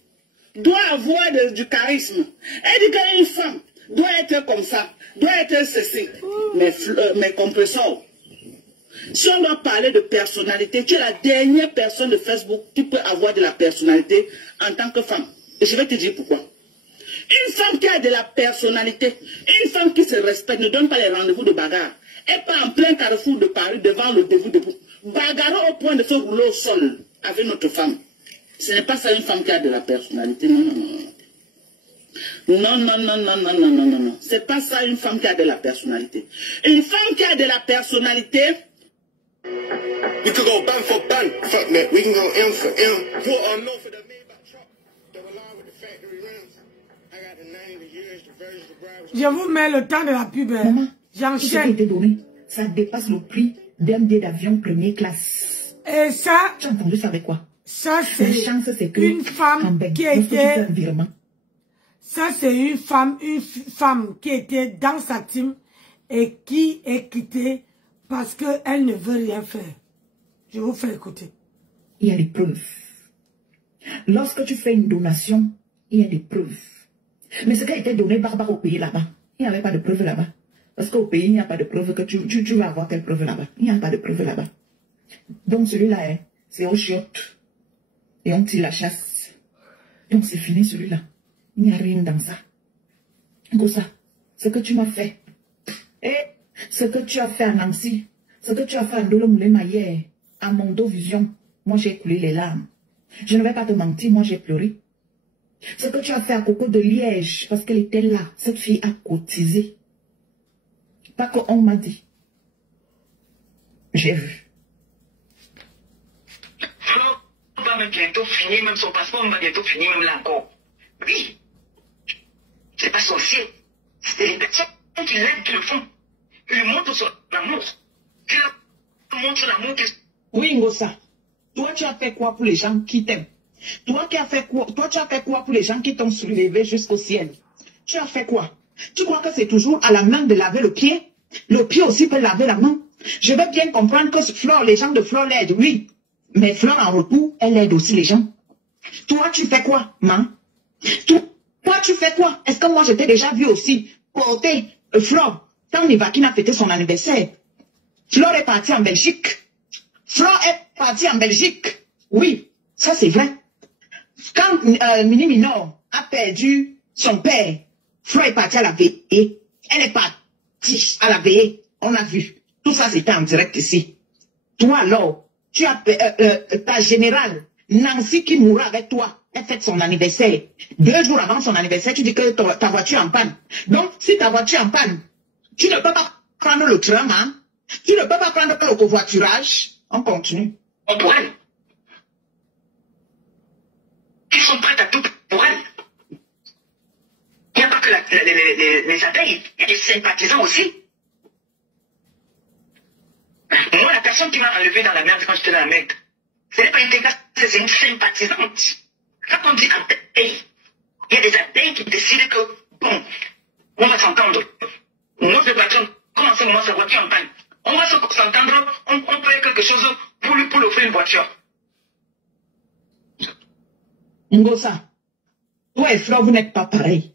doit avoir du charisme. Elle dit qu'une femme doit être comme ça, doit être ceci. Mais Compresseur, si on doit parler de personnalité, tu es la dernière personne de Facebook qui peut avoir de la personnalité en tant que femme. Et je vais te dire pourquoi. Une femme qui a de la personnalité, une femme qui se respecte, ne donne pas les rendez-vous de bagarre. Elle part en plein carrefour de Paris devant le début de bagarre au point de se rouler au sol avec notre femme. Ce n'est pas ça une femme qui a de la personnalité. Non, non, non. Non, non, non, non, non, non, non, non, non. C'est pas ça une femme qui a de la personnalité. Une femme qui a de la personnalité. We could go ban for ban. Fuck that. We can go M for M. Put on no for the Maybach truck. That along with the factory rims. I got the 90 years, the version of the Je vous mets le temps de la pub. J'enchaîne. Ça dépasse le prix d'un billet d'avion première classe. Et ça, tu as entendu ça avec quoi? Ça, c'est une femme qui était... Ça, c'est une femme qui était dans sa team et qui est quittée parce qu'elle ne veut rien faire. Je vous fais écouter. Il y a des preuves. Lorsque tu fais une donation, il y a des preuves. Mais ce qui a été donné barbare au pays là-bas, il n'y avait pas de preuves là-bas. Parce qu'au pays, il n'y a pas de preuves que tu vas avoir quelle preuve là-bas. Il n'y a pas de preuves là-bas. Donc celui-là, c'est au chiottes. Et on tire la chasse. Donc c'est fini celui-là. Il n'y a rien dans ça. Comme ça, ce que tu m'as fait. Et Ce que tu as fait à Nancy, ce que tu as fait à Ndolo Moulema hier, à Mondo Vision, moi j'ai coulé les larmes. Je ne vais pas te mentir, moi j'ai pleuré. Ce que tu as fait à Coco de Liège, parce qu'elle était là, cette fille a cotisé. Pas qu'on m'a dit. J'ai vu. On va même bientôt finir, même son passeport, on va bientôt finir, même là encore. Oui. C'est pas sorcier. C'est les personnes qui l'aident, qui le font. Ils lui montrent son amour. Qui leur montrent l'amour. Oui, Ngosa. Toi, tu as fait quoi pour les gens qui t'aiment? Toi, tu as fait quoi pour les gens qui t'ont soulevé jusqu'au ciel? Tu as fait quoi? Tu crois que c'est toujours à la main de laver le pied? Le pied aussi peut laver la main. Je veux bien comprendre que Flore, les gens de Flore l'aident, oui. Mais Flore, en retour, elle aide aussi les gens. Toi, tu fais quoi, man? Toi, tu fais quoi? Est-ce que moi, je t'ai déjà vu aussi porter Flore quand Nivakine a fêté son anniversaire? Flore est partie en Belgique. Flore est partie en Belgique. Oui, ça c'est vrai. Quand Mini Minor a perdu son père, Flore est partie à la veillée. Elle est partie à la veillée. On a vu. Tout ça, c'était en direct ici. Toi, alors, tu as ta générale, Nancy, qui mourra avec toi, elle fête son anniversaire. 2 jours avant son anniversaire, tu dis que ta voiture est en panne. Donc, si ta voiture est en panne, tu ne peux pas prendre le tram, hein? Tu ne peux pas prendre le covoiturage. On continue. On pour elle. Ils sont prêts à tout pour elle. Il n'y a pas que les abeilles, il y a des sympathisants aussi. Moi, la personne qui m'a enlevé dans la merde quand j'étais dans la merde, ce n'est pas une dégâts, c'est une sympathisante. Quand on dit abeille, il y a des abeilles qui décident que, bon, on va s'entendre. Moi, je vais commencer moi, sa voiture en panne. On va s'entendre, on peut faire quelque chose pour lui offrir une voiture. Ngosa, toi et Flore, vous n'êtes pas pareil.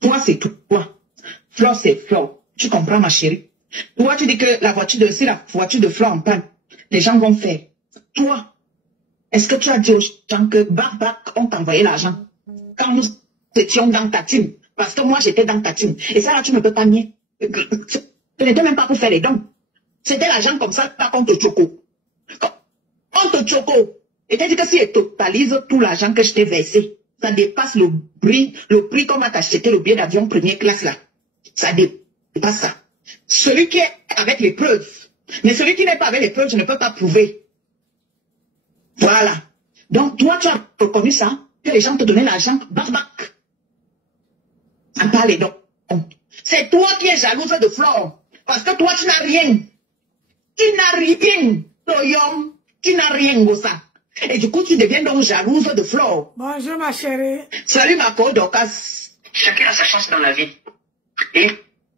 Toi, c'est toi. Flore, c'est Flore. Tu comprends, ma chérie? Toi, tu dis que la voiture de Flore en panne, les gens vont faire. Toi, est-ce que tu as dit aux gens que Bac, on t'envoyait l'argent quand nous étions dans ta team? Parce que moi, j'étais dans ta team. Et ça, là, tu ne peux pas nier. Ce n'était même pas pour faire les dons. C'était l'argent comme ça, pas contre Choco. Contre Choco. Et t'as dit que si elle totalise tout l'argent que je t'ai versé, ça dépasse le prix qu'on va t'acheter le billet d'avion première classe là. Ça dépasse ça. Celui qui est avec les preuves. Mais celui qui n'est pas avec les preuves, je ne peux pas prouver. Voilà. Donc, toi, tu as reconnu ça, que les gens te donnaient l'argent, bac. En parler donc. C'est toi qui es jalouse de Flore. Parce que toi, tu n'as rien. Tu n'as rien, Toyom. Tu n'as rien, Ngosa. Et du coup, tu deviens donc jalouse de Flore. Bonjour, ma chérie. Salut, ma co Dorcas. Chacun a sa chance dans la vie. Et il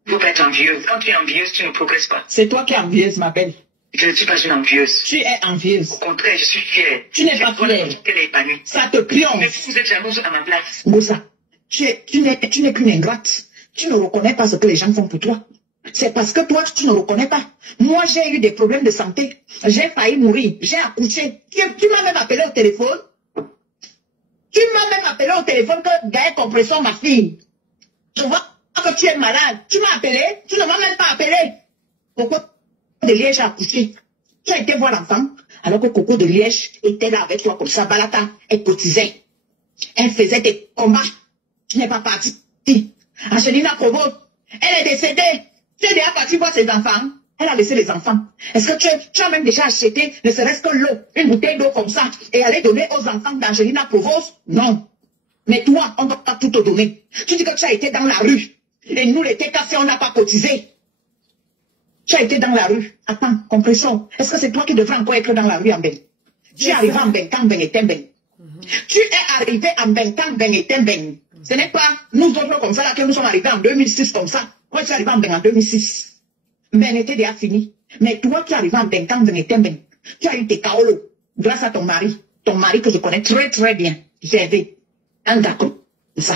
ne faut pas être envieuse. Quand tu es envieuse, tu ne progresses pas. C'est toi qui es envieuse, ma belle. Je ne suis pas une envieuse. Tu es envieuse. Au contraire, je suis fière. Tu n'es pas fière. Elle est épanouie. Ça te triomphe. Mais vous êtes jalouse à ma place. Ngosa, tu n'es qu'une ingrate. Tu ne reconnais pas ce que les gens font pour toi. C'est parce que toi, tu ne reconnais pas. Moi, j'ai eu des problèmes de santé. J'ai failli mourir. J'ai accouché. Tu m'as même appelé au téléphone. Tu m'as même appelé au téléphone que Gaël Compression, ma fille. Je vois que tu es malade. Tu m'as appelé. Tu ne m'as même pas appelé. Pourquoi de Liège a accouché? Tu as été voir l'enfant, alors que Coco de Liège était là avec toi comme ça, Balata, elle cotisait. Elle faisait des combats. Tu n'es pas parti. Angelina Provo, elle est décédée. Tu es déjà parti voir ses enfants. Elle a laissé les enfants. Est-ce que tu as même déjà acheté, ne serait-ce que l'eau, une bouteille d'eau comme ça, et aller donner aux enfants d'Angelina Provos? Non. Mais toi, on ne doit pas tout te donner. Tu dis que tu as été dans la rue. Et nous, les TKC, on n'a pas cotisé. Tu as été dans la rue. Attends, compression. Est-ce que c'est toi qui devrais encore être dans la rue en Ben? Tu es arrivé en Ben, quand Ben était Ben. Tu es arrivé en Ben, quand Ben était Ben. Ce n'est pas nous autres comme ça là que nous sommes arrivés en 2006 comme ça. Moi, je suis arrivé en Ben en 2006. Ben était déjà fini. Mais toi, tu es arrivé en Ben quand Ben était Ben. Tu as eu tes kaolos grâce à ton mari. Ton mari que je connais très très bien. J'ai un gars comme ça.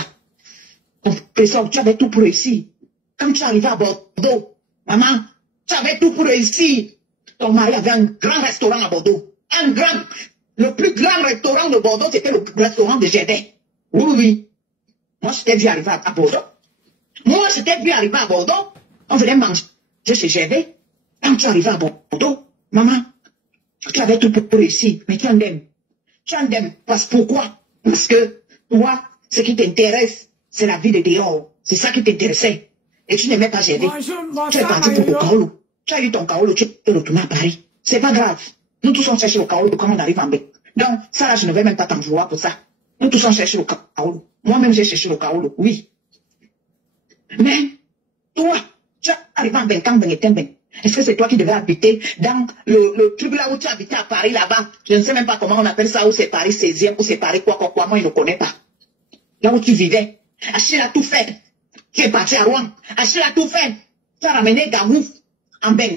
Compression, tu avais tout pour réussir. Quand tu es arrivé à Bordeaux, maman, tu avais tout pour réussir. Ton mari avait un grand restaurant à Bordeaux. Un grand. Le plus grand restaurant de Bordeaux, c'était le restaurant de Gédin. Oui. Moi, je t'ai vu arriver à Bordeaux. On venait manger chez Gervais. Quand tu arrives à Bordeaux, maman, tu avais tout pour réussir, mais tu en aimes. Tu en aimes. Pourquoi? Parce que toi, ce qui t'intéresse, c'est la vie de dehors. C'est ça qui t'intéressait. Et tu n'aimais pas Gervais. Tu es parti pour le Kaolo. Tu as eu ton Kaolo, tu es retourné à Paris. C'est pas grave. Nous tous on cherche le Kaolo quand on arrive en baie. Donc, ça là, je ne vais même pas t'en vouloir pour ça. Nous tous on cherche le Kaolo. Moi-même, j'ai cherché le Kaolo, oui. Mais, toi, tu arrives en baie, quand ben et ben. Est-ce que c'est toi qui devais habiter dans le truc là où tu habitais à Paris là-bas? Je ne sais même pas comment on appelle ça, où c'est Paris 16e, où c'est Paris quoi, moi je ne connais pas. Là où tu vivais. Achille a tout fait. Tu es parti à Rouen. Achille a tout fait. Tu as ramené Gamou en bain.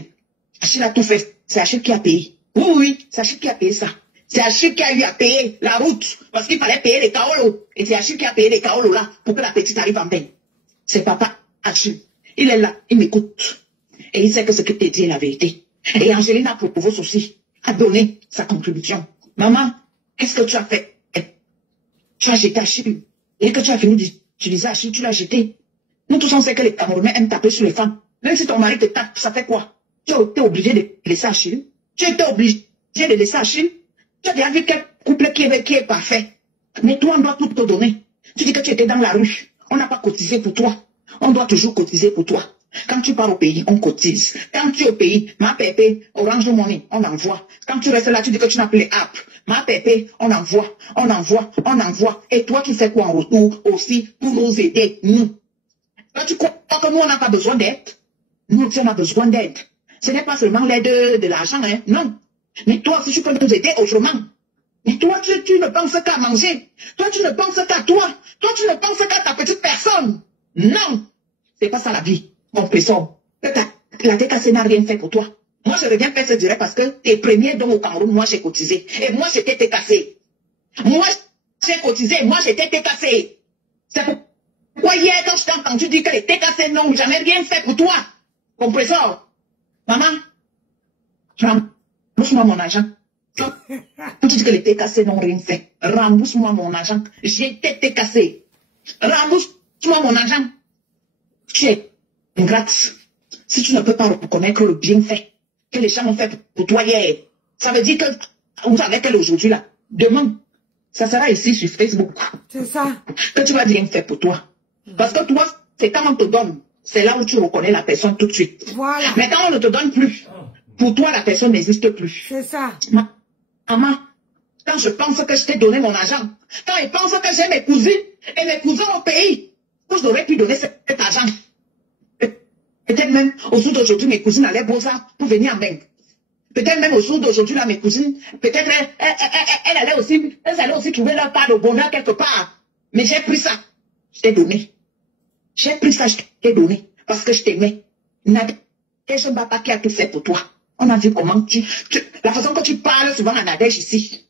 Achille a tout fait. C'est Achille qui a payé. Oui, oui, c'est Achille qui a payé ça. C'est Achille qui a eu à payer la route. Parce qu'il fallait payer les Kaolo. Et c'est Achille qui a payé les Kaolo là pour que la petite arrive en bain. C'est papa Achille. Il est là, il m'écoute. Et il sait que ce que tu dis est la vérité. Et Angeline a proposé aussi, a donné sa contribution. Maman, qu'est-ce que tu as fait? Tu as jeté Achille. Et que tu as fini d'utiliser Achille, tu l'as jeté. Nous tous on sait que les Camerounais aiment taper sur les femmes. Même si ton mari te tape, ça fait quoi? Tu es obligé de laisser Achille. Tu étais obligé de laisser Achille. Tu as déjà vu quel couple qui est parfait. Mais toi, on doit tout te donner. Tu dis que tu étais dans la rue. On n'a pas cotisé pour toi. On doit toujours cotiser pour toi. Quand tu pars au pays, on cotise. Quand tu es au pays, ma pépé, Orange Money, on envoie. Quand tu restes là, tu dis que tu n'as plus les apps. Ma pépé, on envoie, on envoie, on envoie. Et toi qui fais quoi en retour aussi pour nous aider, nous? Quand tu crois que nous, on n'a pas besoin d'aide, nous, on a besoin d'aide. Ce n'est pas seulement l'aide de l'argent, hein, non. Mais toi aussi, tu peux nous aider autrement. Mais toi, tu ne penses qu'à manger. Toi, tu ne penses qu'à toi. Toi, tu ne penses qu'à ta petite personne. Non. C'est pas ça la vie. Mon présent, la TKC n'a rien fait pour toi. Moi, je reviens faire ce direct parce que tes premiers dons au Cameroun, moi, j'ai cotisé. Et moi, j'étais TKC. Moi, j'ai cotisé. Moi, j'étais TKC. C'est pourquoi hier, quand je t'ai entendu dire que les TKC n'ont jamais rien fait pour toi. Mon présent. Maman, rembourse-moi mon argent. Tu dis que les TKC n'ont rien fait. Rembourse-moi mon argent. J'étais TKC. Rembourse-moi mon argent. Tu es ingrate. Si tu ne peux pas reconnaître le bienfait que les gens ont fait pour toi hier, ça veut dire que vous savez qu'elle aujourd'hui là, demain, ça sera ici sur Facebook. C'est ça. Que tu vas bien faire pour toi. Parce que toi, c'est quand on te donne, c'est là où tu reconnais la personne tout de suite. Voilà. Mais quand on ne te donne plus, pour toi, la personne n'existe plus. C'est ça. Maman, quand je pense que je t'ai donné mon argent, quand je pense que j'ai mes cousines et mes cousins au pays, où j'aurais pu donner cet argent. Peut-être même au jour d'aujourd'hui, mes cousines allaient Beaux-Arts pour venir en bain. Peut-être même au jour d'aujourd'hui, là, mes cousines, peut-être elles allaient aussi trouver leur part de bonheur quelque part. Mais j'ai pris ça, je t'ai donné. J'ai pris ça, je t'ai donné. Parce que je t'aimais. Nadège Mbapa qui a tout fait pour toi. On a vu comment la façon que tu parles souvent à Nadège ici.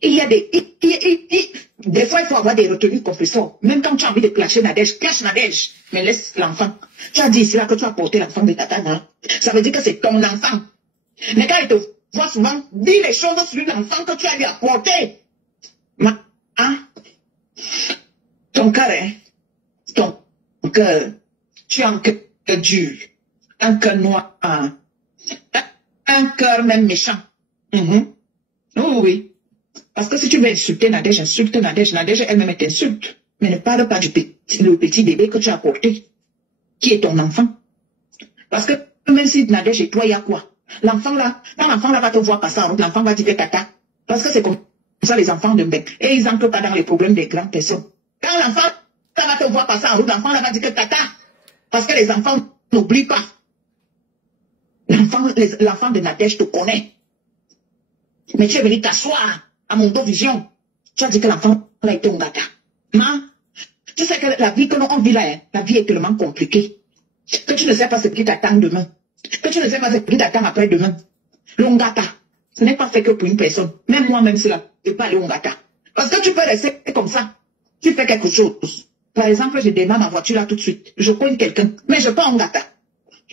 Il y a des fois, il faut avoir des retenues confesseurs. Même quand tu as envie de clasher Nadège, cache Nadège, mais laisse l'enfant. Tu as dit ici là que tu as porté l'enfant de Tata, hein? Ça veut dire que c'est ton enfant. Mais quand il te voit souvent, dis les choses sur l'enfant que tu as lui apporté. Ton cœur, hein? Ton cœur. Tu as un cœur dur, un cœur noir, un cœur même méchant. Oh oui. Parce que si tu veux insulter Nadège, insulte Nadège. Nadège elle-même t'insulte. Mais ne parle pas du petit bébé que tu as porté, qui est ton enfant. Parce que même si Nadège et toi, il y a quoi? L'enfant là, quand l'enfant là va te voir passer en route, l'enfant va dire que tata. Parce que c'est comme ça les enfants de bec. Et ils n'entrent pas dans les problèmes des grandes personnes. Quand l'enfant va te voir passer en route, l'enfant là va dire que tata. Parce que les enfants n'oublient pas. L'enfant de Nadège te connaît. Mais tu es venu t'asseoir à mon dos vision. Tu as dit que l'enfant là était un gata. Tu sais que la vie que l'on vit là, hein, la vie est tellement compliquée. Que tu ne sais pas ce qui t'attend demain. Que tu ne sais pas ce qui t'attend après-demain. L'ongata, ce n'est pas fait que pour une personne. Même moi-même, c'est là. Je ne peux pas aller au Ngata. Parce que tu peux rester comme ça. Tu fais quelque chose. Par exemple, je démarre ma voiture là tout de suite. Je connais quelqu'un. Mais je pars au Ngata.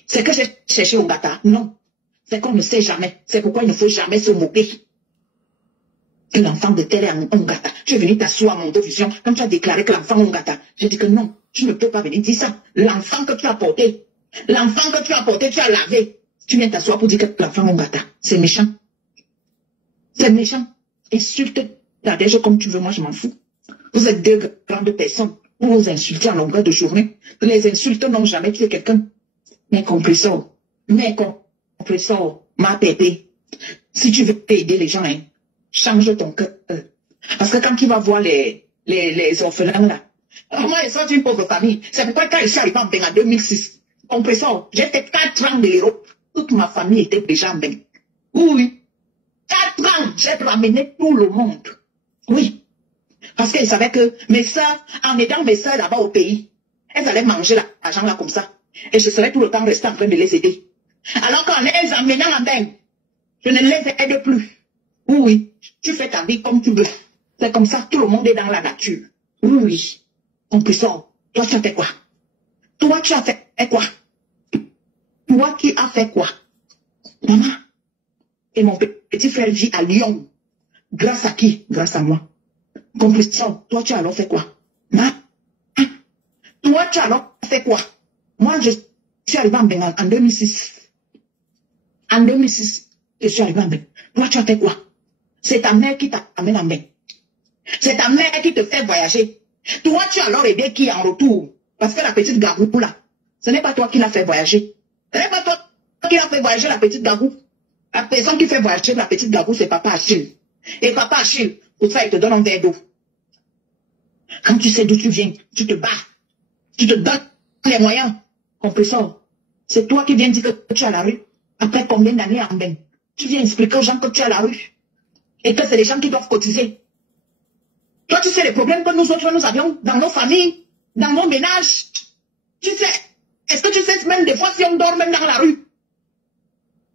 C'est que j'ai cherché au Ngata. Non. C'est qu'on ne sait jamais. C'est pourquoi il ne faut jamais se moquer. Que l'enfant de tel est un Ngata. Tu es venu t'asseoir à mon vision. Quand tu as déclaré que l'enfant est un Ngata. J'ai dit que non. Tu ne peux pas venir dire ça. L'enfant que tu as porté. L'enfant que tu as porté, tu as lavé. Tu viens t'asseoir pour dire que l'enfant est un gâteau. C'est méchant. C'est méchant. Insulte la dèche comme tu veux, moi je m'en fous. Vous êtes deux grandes personnes. Vous vous insultez en longueur de journée. Les insultes n'ont jamais tué quelqu'un. Mais compressor, ma pépé. Si tu veux aider les gens, hein, change ton cœur. Parce que quand tu vas voir les orphelins là, moi je sors d'une pauvre famille. C'est pourquoi quand je suis arrivé en Bénin en 2006, compressor, j'ai fait 4 ans de l'Europe. Toute ma famille était déjà en Bénin. Oui. 4 ans, j'ai ramené tout le monde. Oui. Parce qu'ils savaient que mes soeurs, en aidant mes soeurs là-bas au pays, elles allaient manger l'argent là comme ça. Et je serais tout le temps resté en train de les aider. Alors qu'en les emmenant en bain, je ne les aide plus. Oui, tu fais ta vie comme tu veux. C'est comme ça, tout le monde est dans la nature. Oui. Compressor, toi tu as fait quoi? Toi tu as fait quoi? Toi qui as fait quoi? Maman. Et mon petit frère vit à Lyon. Grâce à qui? Grâce à moi. Compressor, toi tu as alors fait quoi? Toi tu as alors fait quoi? Moi je suis arrivé en Bénin en 2006. En 2006, je suis arrivé en Bénin. Toi tu as fait quoi? C'est ta mère qui t'a amené en Bénin. C'est ta mère qui te fait voyager. Toi tu as alors aidé qui en retour? Parce que la petite Garou là, ce n'est pas toi qui l'a fait voyager. Ce n'est pas toi qui l'a fait voyager la petite Garou. La personne qui fait voyager la petite Garou, c'est papa Achille. Et papa Achille, pour ça, il te donne un verre d'eau. Quand tu sais d'où tu viens, tu te bats. Tu te donnes les moyens. Compressor, c'est toi qui viens dire que tu es à la rue. Après combien d'années en bain? Tu viens expliquer aux gens que tu es à la rue. Et que c'est les gens qui doivent cotiser. Toi, tu sais les problèmes que nous autres, nous avions dans nos familles, dans nos ménages. Tu sais, est-ce que tu sais même des fois si on dort même dans la rue?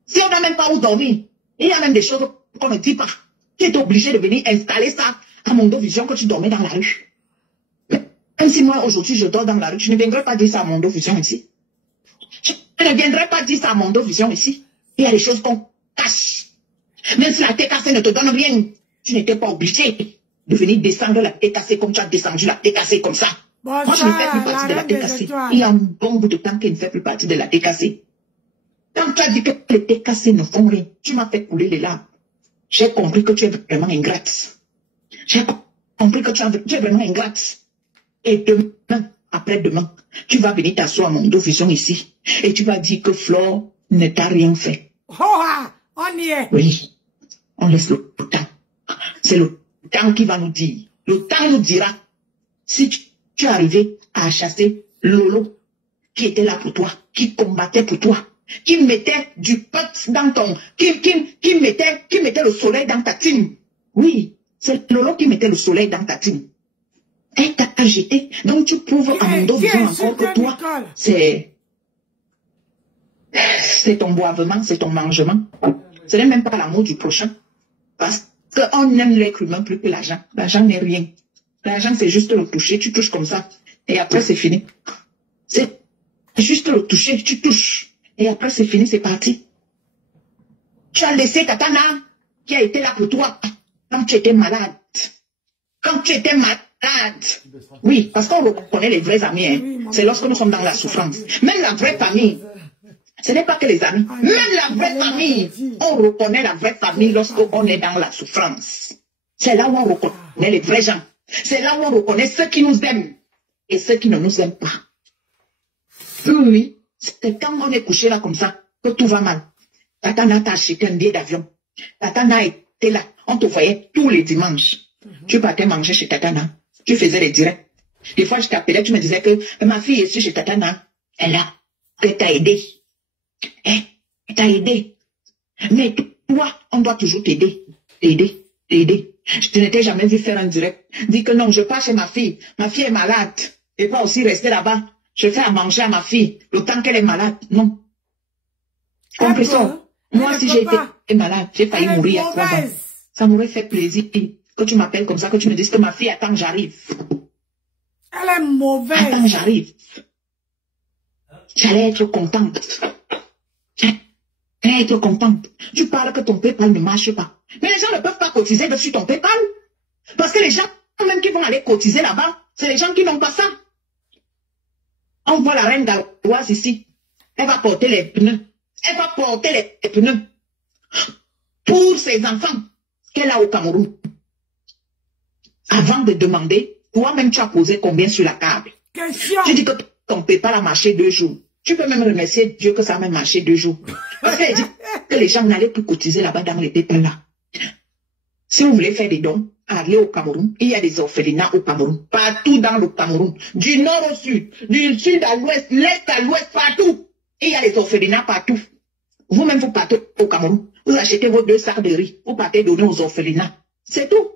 Si on n'a même pas où dormir, il y a même des choses qu'on ne dit pas. Tu es obligé de venir installer ça à Mondovision que tu dormais dans la rue. Même si moi aujourd'hui je dors dans la rue, je ne viendrai pas dire ça à Mondovision ici. Je ne viendrai pas dire ça à Mondovision ici. Il y a des choses qu'on cache. Même si la TKC ne te donne rien, tu n'étais pas obligé de venir descendre la TKC comme tu as descendu la TKC comme ça. Moi je ne fais plus partie de la TKC. Il y a un bon bout de temps qu'elle ne fait plus partie de la TKC. Quand tu as dit que les TKC ne font rien, tu m'as fait couler les larmes. J'ai compris que tu es vraiment ingrate. J'ai compris que tu es vraiment ingrate. Et demain, après-demain, tu vas venir t'asseoir à Mondovision ici. Et tu vas dire que Flore ne t'a rien fait. Oh, on y est. Oui, on laisse le temps. C'est le temps qui va nous dire. Le temps nous dira si tu es arrivé à chasser Lolo, qui était là pour toi, qui combattait pour toi, qui mettait du pot dans ton... Qui mettait le soleil dans ta team. Oui, c'est Lolo qui mettait le soleil dans ta team. Elle t'a jeté. Donc tu prouves à Mondovision encore que toi, c'est ton boivement, c'est ton mangement. Ce n'est même pas l'amour du prochain. Parce qu'on aime l'être humain plus que l'argent. L'argent n'est rien. L'argent, c'est juste le toucher. Tu touches comme ça. Et après, c'est fini. C'est juste le toucher. Tu touches. Et après, c'est fini, c'est parti. Tu as laissé Tatana, qui a été là pour toi, quand tu étais malade. Quand tu étais malade. Oui, parce qu'on reconnaît les vrais amis. Hein. C'est lorsque nous sommes dans la souffrance. Même la vraie famille. Ce n'est pas que les amis. Même la vraie famille. On reconnaît la vraie famille lorsqu'on est dans la souffrance. C'est là où on reconnaît les vrais gens. C'est là où on reconnaît ceux qui nous aiment et ceux qui ne nous aiment pas. Oui. C'est quand on est couché là comme ça que tout va mal. Tatana t'a acheté un billet d'avion. Tatana était là. On te voyait tous les dimanches. Tu partais manger chez Tatana. Tu faisais les directs. Des fois, je t'appelais, tu me disais que ma fille est ici chez Tatana. Elle a. Elle t'a aidé. Elle t'a aidé. Mais toi, on doit toujours t'aider. T'aider. Je ne t'ai jamais vu faire un direct. Dis que non, je pars chez ma fille. Ma fille est malade. Et pas aussi rester là-bas. Je fais à manger à ma fille le temps qu'elle est malade. Non. Compressor. Moi, si j'ai été malade, j'ai failli mourir à 3 ans. Ça m'aurait fait plaisir que tu m'appelles comme ça, que tu me dises que ma fille attend, j'arrive. Elle est mauvaise. Attends, j'arrive. J'allais être contente. J'allais être contente. Tu parles que ton PayPal ne marche pas. Mais les gens ne peuvent pas cotiser dessus ton PayPal. Parce que les gens, même qui vont aller cotiser là-bas, c'est les gens qui n'ont pas ça. On voit la reine Galoise ici. Elle va porter les pneus. Elle va porter les pneus pour ses enfants qu'elle a au Cameroun. Avant de demander, toi-même tu as posé combien sur la table? Question. Tu dis que ton PayPal a marché 2 jours. Tu peux même remercier Dieu que ça a même marché 2 jours. Parce qu'elle dit que les gens n'allaient plus cotiser là-bas dans les PayPal là. Si vous voulez faire des dons, allez au Cameroun. Il y a des orphelinats au Cameroun. Partout dans le Cameroun. Du nord au sud, du sud à l'ouest, l'est à l'ouest, partout. Il y a des orphelinats partout. Vous-même, vous partez au Cameroun. Vous achetez vos 2 sacs de riz. Vous partez donner aux orphelinats. C'est tout.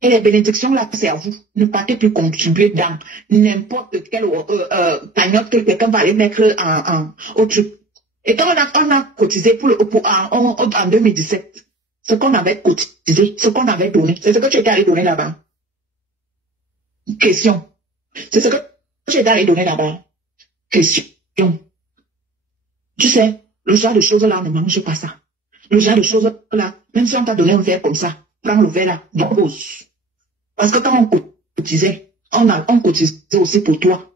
Et les bénédictions là, c'est à vous. Ne partez plus contribuer dans n'importe quelle cagnotte que quelqu'un va aller mettre au truc. Et quand on a cotisé en 2017, ce qu'on avait cotisé, ce qu'on avait donné, c'est ce que tu étais allé donner là-bas. Question. C'est ce que tu étais allé donner là-bas. Question. Tu sais, le genre de choses là, ne mange pas ça. Le genre de choses là, même si on t'a donné un verre comme ça, prends le verre là, dépose. Parce que quand on cotisait, on cotisait aussi pour toi.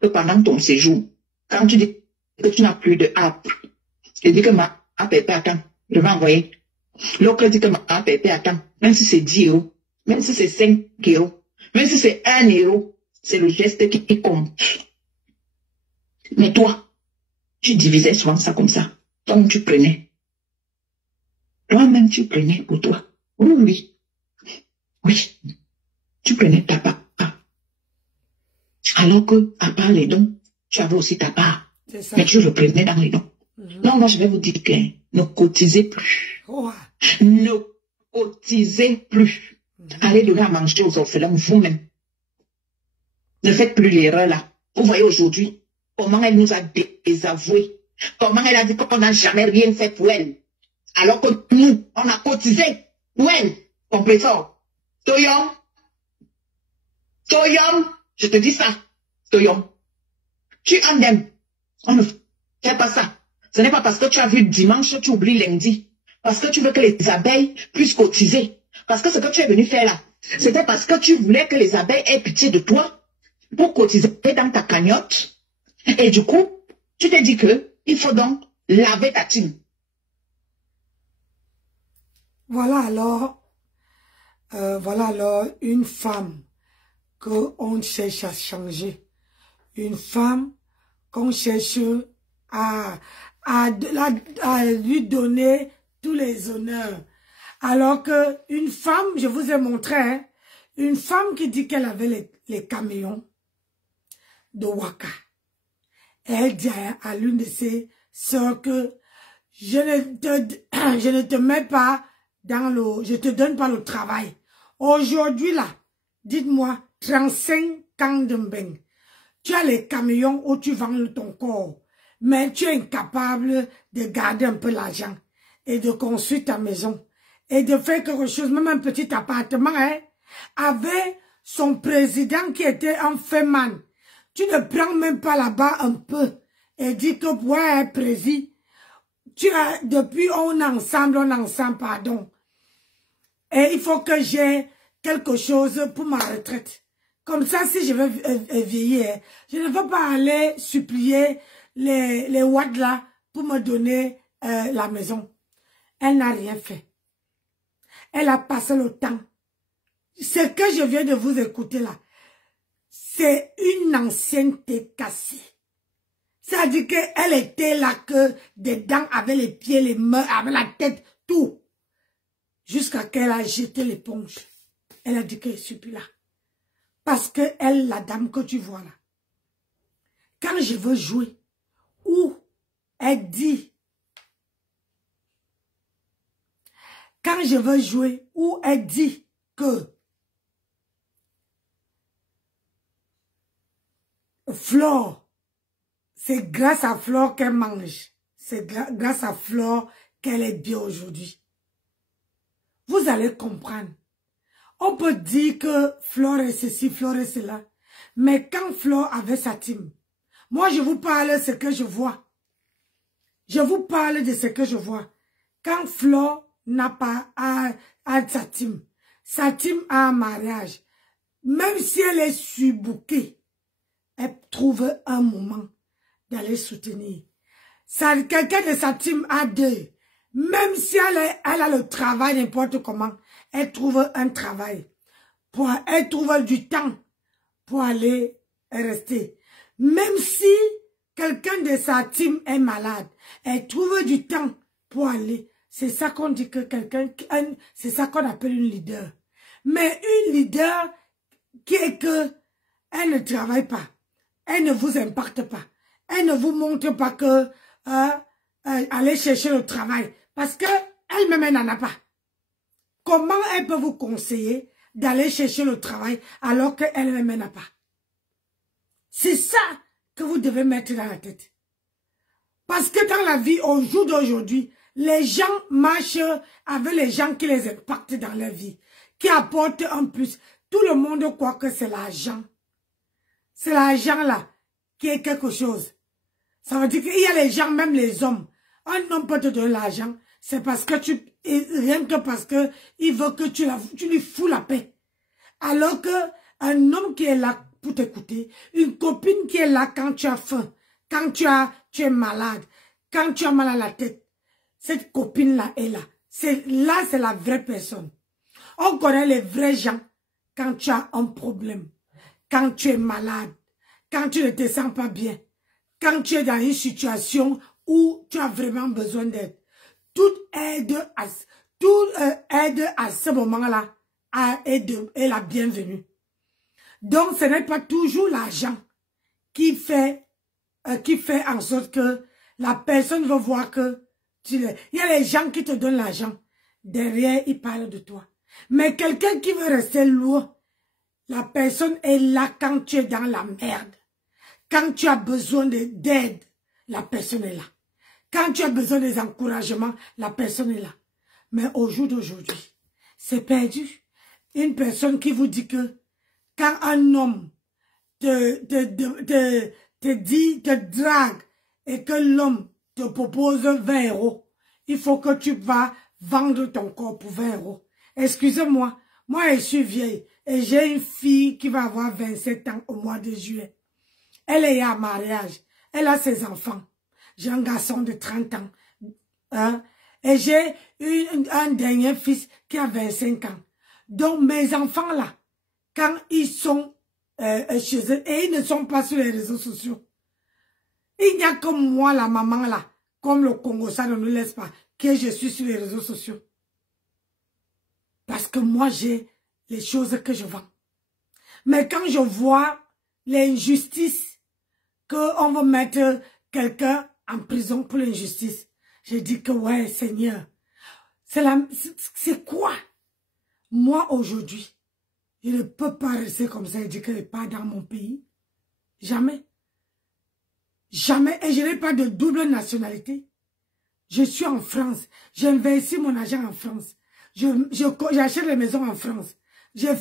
Que pendant ton séjour, quand tu dis que tu n'as plus de app, et dis que ma app est pas à temps, je vais envoyer. L'autre dit que ma app est pas à temps, même si c'est 10 €, même si c'est 5 €, même si c'est 1 €, c'est le geste qui compte. Mais toi, tu divisais souvent ça comme ça. Donc tu prenais. Toi-même, tu prenais pour toi. Oui. Oui. Tu prenais ta part. Alors que, à part les dons, tu avais aussi ta part. Mais tu reprenais dans les dons. Non, moi, je vais vous dire que ne cotisez plus. Ne cotisez plus. Allez donner à manger aux orphelins vous-même. Ne faites plus l'erreur là. Vous voyez aujourd'hui comment elle nous a désavoués. Comment elle a dit qu'on n'a jamais rien fait pour elle. Alors que nous, on a cotisé pour elle. Compresseur. Toyom, je te dis ça. Toyom, tu en aimes. On ne fait pas ça. Ce n'est pas parce que tu as vu dimanche, tu oublies lundi. Parce que tu veux que les abeilles puissent cotiser. Parce que ce que tu es venu faire là, c'était parce que tu voulais que les abeilles aient pitié de toi pour cotiser dans ta cagnotte. Et du coup, tu t'es dit que il faut donc laver ta team. Voilà alors une femme qu'on cherche à changer. Une femme qu'on cherche à lui donner tous les honneurs. Alors que une femme, je vous ai montré, hein, une femme qui dit qu'elle avait les camions de Waka. Elle dit à l'une de ses sœurs que je ne te mets pas dans le, je te donne pas le travail. Aujourd'hui là, dites-moi, 35 ans de Mbeng, tu as les camions où tu vends ton corps, mais tu es incapable de garder un peu l'argent et de construire ta maison et de faire quelque chose, même un petit appartement, hein, avec son président qui était un féman. Tu ne prends même pas là-bas un peu et dis que ouais, président, tu as, depuis on est ensemble, pardon. Et il faut que j'ai quelque chose pour ma retraite. Comme ça, si je veux vieillir, je ne veux pas aller supplier les Ouad là pour me donner la maison. Elle n'a rien fait. Elle a passé le temps. Ce que je viens de vous écouter là, c'est une ancienneté cassée. C'est-à-dire qu'elle était là que des dents avec les pieds, les mains, avec la tête, tout. Jusqu'à qu'elle a jeté l'éponge. Elle a dit qu'elle ne suis plus là. Parce que elle, la dame que tu vois là, quand je veux jouer, ou elle dit, quand je veux jouer, ou elle dit que Flore, c'est grâce à Flore qu'elle mange. C'est grâce à Flore qu'elle est bien aujourd'hui. Vous allez comprendre. On peut dire que Flore est ceci, Flore est cela. Mais quand Flore avait sa team, moi je vous parle de ce que je vois. Je vous parle de ce que je vois. Quand Flore n'a pas sa team a un mariage, même si elle est surbookée, elle trouve un moment d'aller soutenir. Quelqu'un de sa team a deuil. Même si elle a le travail n'importe comment, elle trouve un travail. Elle trouve du temps pour aller rester. Même si quelqu'un de sa team est malade, elle trouve du temps pour aller. C'est ça qu'on dit que c'est ça qu'on appelle une leader. Mais une leader qui est que elle ne travaille pas, elle ne vous impacte pas, elle ne vous montre pas que aller chercher le travail, parce que elle-même elle n'en a pas. Comment elle peut vous conseiller d'aller chercher le travail alors qu'elle-même n'a pas? C'est ça que vous devez mettre dans la tête. Parce que dans la vie, au jour d'aujourd'hui, les gens marchent avec les gens qui les impactent dans leur vie, qui apportent un plus. Tout le monde croit que c'est l'argent. C'est l'argent là qui est quelque chose. Ça veut dire qu'il y a les gens, même les hommes. Un homme peut te donner l'argent, c'est parce que rien que parce que il veut que tu lui fous la paix. Alors que un homme qui est là pour t'écouter, une copine qui est là quand tu as faim, quand tu es malade, quand tu as mal à la tête, cette copine-là est là. C'est la vraie personne. On connaît les vrais gens quand tu as un problème, quand tu es malade, quand tu ne te sens pas bien, quand tu es dans une situation où tu as vraiment besoin d'aide. Toute aide à ce moment-là est la bienvenue. Donc, ce n'est pas toujours l'argent qui fait en sorte que la personne veut voir que il y a les gens qui te donnent l'argent. Derrière, ils parlent de toi. Mais quelqu'un qui veut rester loin, la personne est là quand tu es dans la merde. Quand tu as besoin d'aide, la personne est là. Quand tu as besoin des encouragements, la personne est là. Mais au jour d'aujourd'hui, c'est perdu. Une personne qui vous dit que quand un homme te drague et que l'homme te propose 20 €, il faut que tu vas vendre ton corps pour 20 €. Excusez-moi, moi je suis vieille et j'ai une fille qui va avoir 27 ans au mois de juillet. Elle est à mariage, elle a ses enfants. J'ai un garçon de 30 ans. Hein? Et j'ai un dernier fils qui a 25 ans. Donc mes enfants là, quand ils sont chez eux et ils ne sont pas sur les réseaux sociaux, il n'y a que moi, la maman là, comme le Congo, ça ne nous laisse pas, que je suis sur les réseaux sociaux. Parce que moi, j'ai les choses que je vends. Mais quand je vois l'injustice, qu'on va mettre quelqu'un en prison pour l'injustice, je dis que ouais, Seigneur, c'est quoi? Moi, aujourd'hui, je ne peux pas rester comme ça et dire que je ne suis pas dans mon pays. Jamais. Jamais. Et je n'ai pas de double nationalité. Je suis en France. J'ai investi mon argent en France. J'achète les maisons en France. J'ai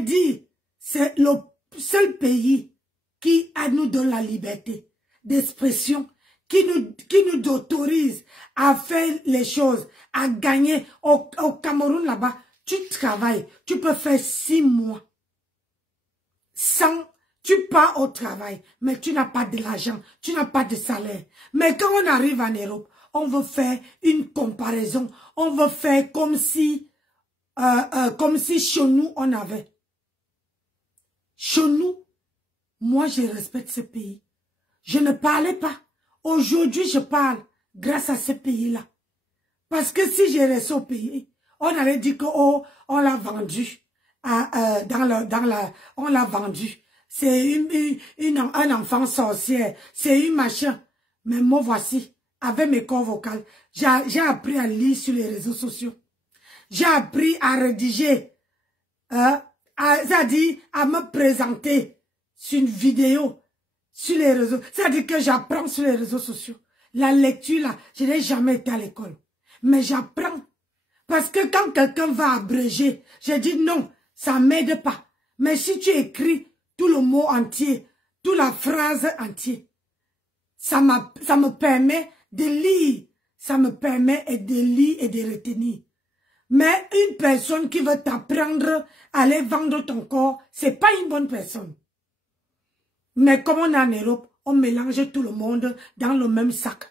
dit, c'est le seul pays qui nous donne la liberté d'expression, qui nous autorise à faire les choses, à gagner. Au Cameroun là-bas, tu travailles, tu peux faire 6 mois sans, tu pars au travail, mais tu n'as pas de l'argent, tu n'as pas de salaire. Mais quand on arrive en Europe, on veut faire une comparaison, on veut faire comme si chez nous on avait. Chez nous, moi je respecte ce pays. Je ne parlais pas. Aujourd'hui je parle grâce à ce pays-là. Parce que si je restais au pays, on allait dire que oh, on l'a vendu. On l'a vendu. C'est un enfant sorcière. C'est une machin. Mais moi voici, avec mes corps vocaux, j'ai appris à lire sur les réseaux sociaux. J'ai appris à rédiger. C'est-à-dire à me présenter sur une vidéo sur les réseaux. C'est-à-dire que j'apprends sur les réseaux sociaux. La lecture là, je n'ai jamais été à l'école. Mais j'apprends. Parce que quand quelqu'un va abréger, je dis non, ça ne m'aide pas. Mais si tu écris tout le mot entier, toute la phrase entière, ça me permet de lire. Ça me permet de lire et de retenir. Mais une personne qui veut t'apprendre à aller vendre ton corps, c'est pas une bonne personne. Mais comme on est en Europe, on mélange tout le monde dans le même sac,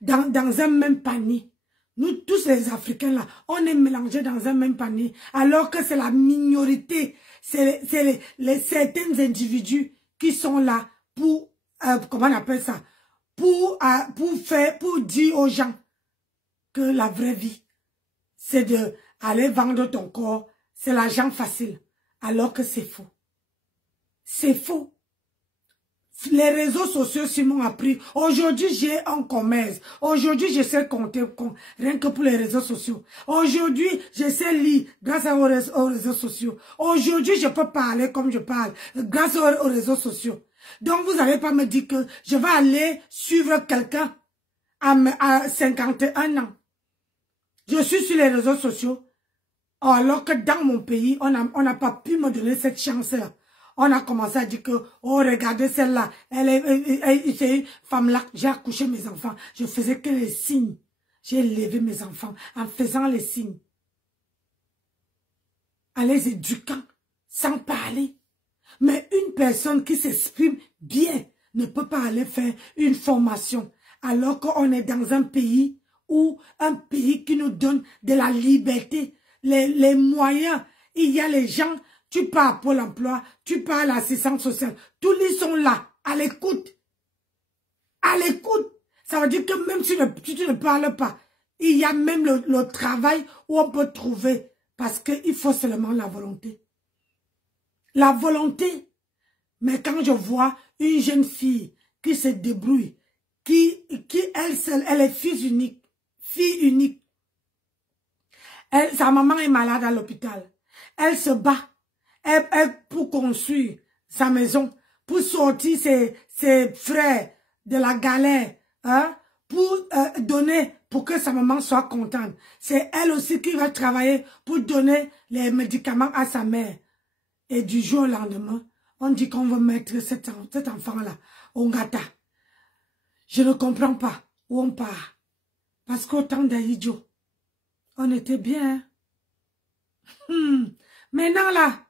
dans un même panier. Nous tous les Africains là, on est mélangés dans un même panier, alors que c'est la minorité, c'est les certains individus qui sont là pour, comment on appelle ça, pour dire aux gens que la vraie vie, c'est de aller vendre ton corps, c'est l'argent facile, alors que c'est faux. C'est faux. Les réseaux sociaux si m'ont appris. Aujourd'hui, j'ai un commerce. Aujourd'hui, je sais compter rien que pour les réseaux sociaux. Aujourd'hui, je sais lire grâce aux réseaux sociaux. Aujourd'hui, je peux parler comme je parle grâce aux réseaux sociaux. Donc, vous n'allez pas me dire que je vais aller suivre quelqu'un à 51 ans. Je suis sur les réseaux sociaux. Alors que dans mon pays, on n'a pas pu me donner cette chance-là. On a commencé à dire que, oh, regardez celle-là, c'est une femme-là, j'ai accouché mes enfants. Je faisais que les signes. J'ai élevé mes enfants en faisant les signes. En les éduquant, sans parler. Mais une personne qui s'exprime bien ne peut pas aller faire une formation. Alors qu'on est dans un pays qui nous donne de la liberté, les moyens. Il y a les gens. Tu pars à Pôle emploi, tu pars à l'assistance sociale. Tous les sont là, à l'écoute. À l'écoute. Ça veut dire que même si tu ne parles pas, il y a même le travail où on peut trouver. Parce qu'il faut seulement la volonté. La volonté. Mais quand je vois une jeune fille qui se débrouille, qui elle seule, elle est fille unique. Sa maman est malade à l'hôpital. Elle se bat. Pour construire sa maison, pour sortir ses frères de la galère, hein, pour donner, pour que sa maman soit contente. C'est elle aussi qui va travailler pour donner les médicaments à sa mère. Et du jour au lendemain, on dit qu'on veut mettre cet enfant-là au gâta. Je ne comprends pas où on part. Parce qu'autant d'idiots, on était bien. Maintenant là,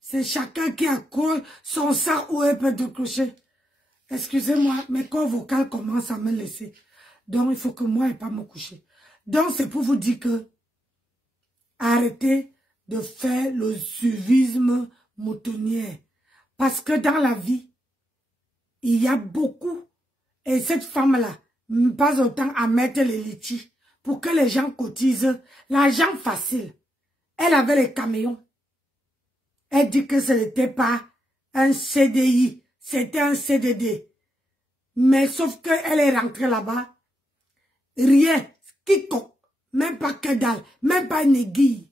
c'est chacun qui a son sac où elle peut décrocher. Excusez-moi, mes corps vocaux commencent à me laisser. Donc, il faut que moi, je ne pas me coucher. Donc, c'est pour vous dire que arrêtez de faire le suivisme moutonnier. Parce que dans la vie, il y a beaucoup. Et cette femme-là passe autant à mettre les litiges pour que les gens cotisent. L'argent facile. Elle avait les camions. Elle dit que ce n'était pas un CDI, c'était un CDD. Mais sauf qu'elle est rentrée là-bas, rien, quiconque, même pas que dalle, même pas une aiguille,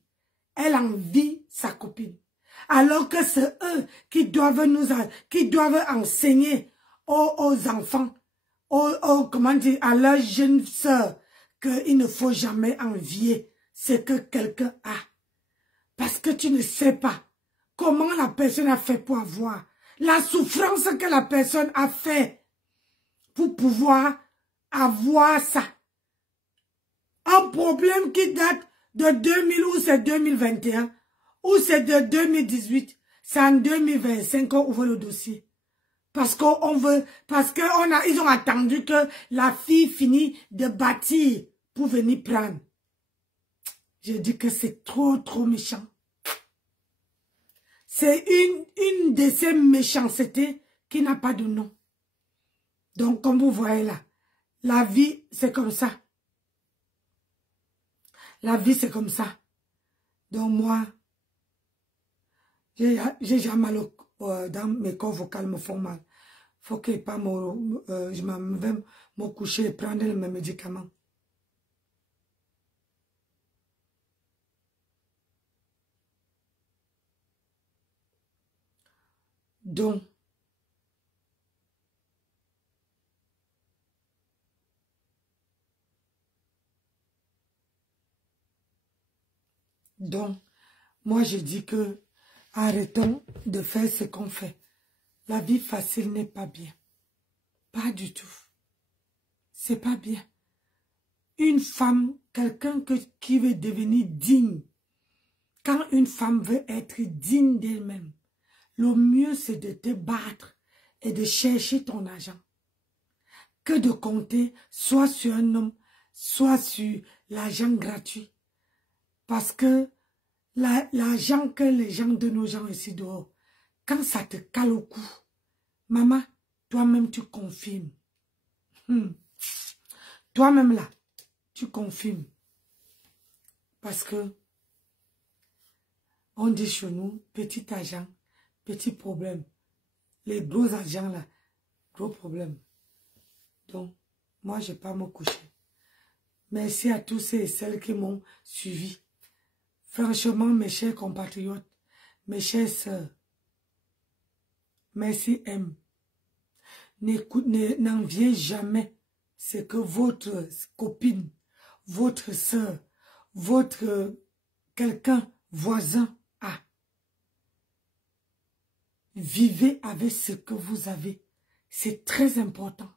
elle envie sa copine. Alors que c'est eux qui doivent enseigner aux enfants, comment dire, à leurs jeunes sœurs, qu'il ne faut jamais envier ce que quelqu'un a. Parce que tu ne sais pas comment la personne a fait pour avoir. La souffrance que la personne a fait pour pouvoir avoir ça. Un problème qui date de 2000 ou c'est 2021 ou c'est de 2018. C'est en 2025 qu'on ouvre le dossier. Parce qu'on veut, ils ont attendu que la fille finisse de bâtir pour venir prendre. Je dis que c'est trop méchant. C'est une de ces méchancetés qui n'a pas de nom. Donc, comme vous voyez là, la vie, c'est comme ça. La vie, c'est comme ça. Donc, moi, j'ai déjà mal dans mes corps vocaux me font mal. Faut que pas je vais me coucher et prendre mes médicaments. Donc, moi je dis que arrêtons de faire ce qu'on fait. La vie facile n'est pas bien. Pas du tout. C'est pas bien. Une femme, quelqu'un qui veut devenir digne, quand une femme veut être digne d'elle-même, le mieux c'est de te battre et de chercher ton argent que de compter soit sur un homme, soit sur l'argent gratuit. Parce que l'argent que les gens donnent aux gens ici dehors, quand ça te cale au cou, maman, toi-même tu confirmes. Toi-même là, tu confirmes. Parce que on dit chez nous, petit argent, petit problème. Les gros argent là, gros problème. Donc, moi, je ne vais pas me coucher. Merci à tous ceux et celles qui m'ont suivi. Franchement, mes chers compatriotes, mes chères sœurs, merci M. N'enviez jamais ce que votre copine, votre sœur, votre quelqu'un, voisin a. Vivez avec ce que vous avez. C'est très important.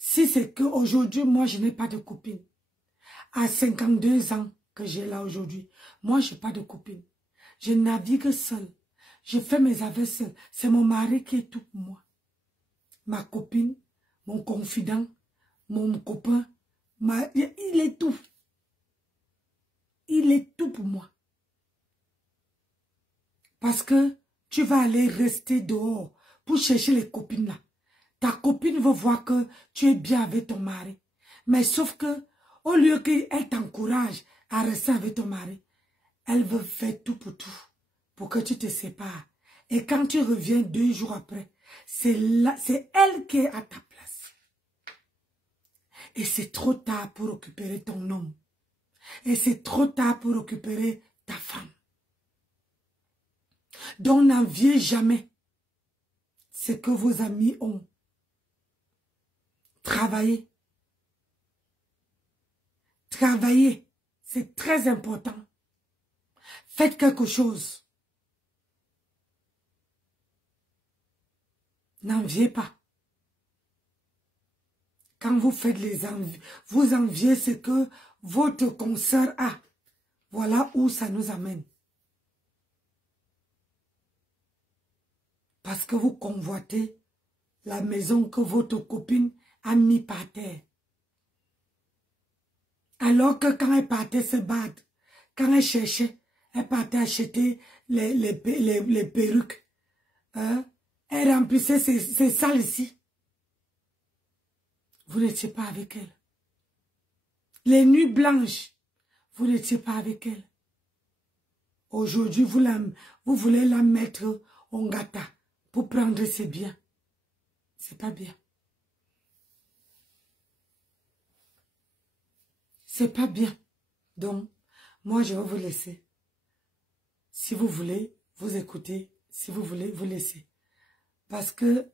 Si c'est qu'aujourd'hui, moi, je n'ai pas de copine. À 52 ans que j'ai là aujourd'hui, moi, je n'ai pas de copine. Je navigue seule. Je fais mes affaires seule. C'est mon mari qui est tout pour moi. Ma copine, mon confident, mon copain, il est tout. Il est tout pour moi. Parce que tu vas aller rester dehors pour chercher les copines là. Ta copine va voir que tu es bien avec ton mari. Mais sauf que, au lieu qu'elle t'encourage à rester avec ton mari, elle veut faire tout pour que tu te sépares. Et quand tu reviens 2 jours après, c'est elle qui est à ta place. Et c'est trop tard pour récupérer ton homme. Et c'est trop tard pour récupérer ta femme. Donc n'enviez jamais ce que vos amis ont. Travaillez. Travaillez. C'est très important. Faites quelque chose. N'enviez pas. Quand vous faites les envies, vous enviez ce que votre consoeur a. Voilà où ça nous amène. Parce que vous convoitez la maison que votre copine a mis par terre. Alors que quand elle partait se battre, quand elle cherchait, elle partait acheter les perruques. Hein? Elle remplissait ses salles ici. Vous n'étiez pas avec elle. Les nuits blanches, vous n'étiez pas avec elle. Aujourd'hui, vous voulez la mettre en gâta pour prendre ses biens. C'est pas bien. C'est pas bien. Donc, moi, je vais vous laisser. Si vous voulez, vous écoutez. Si vous voulez, vous laissez. Parce que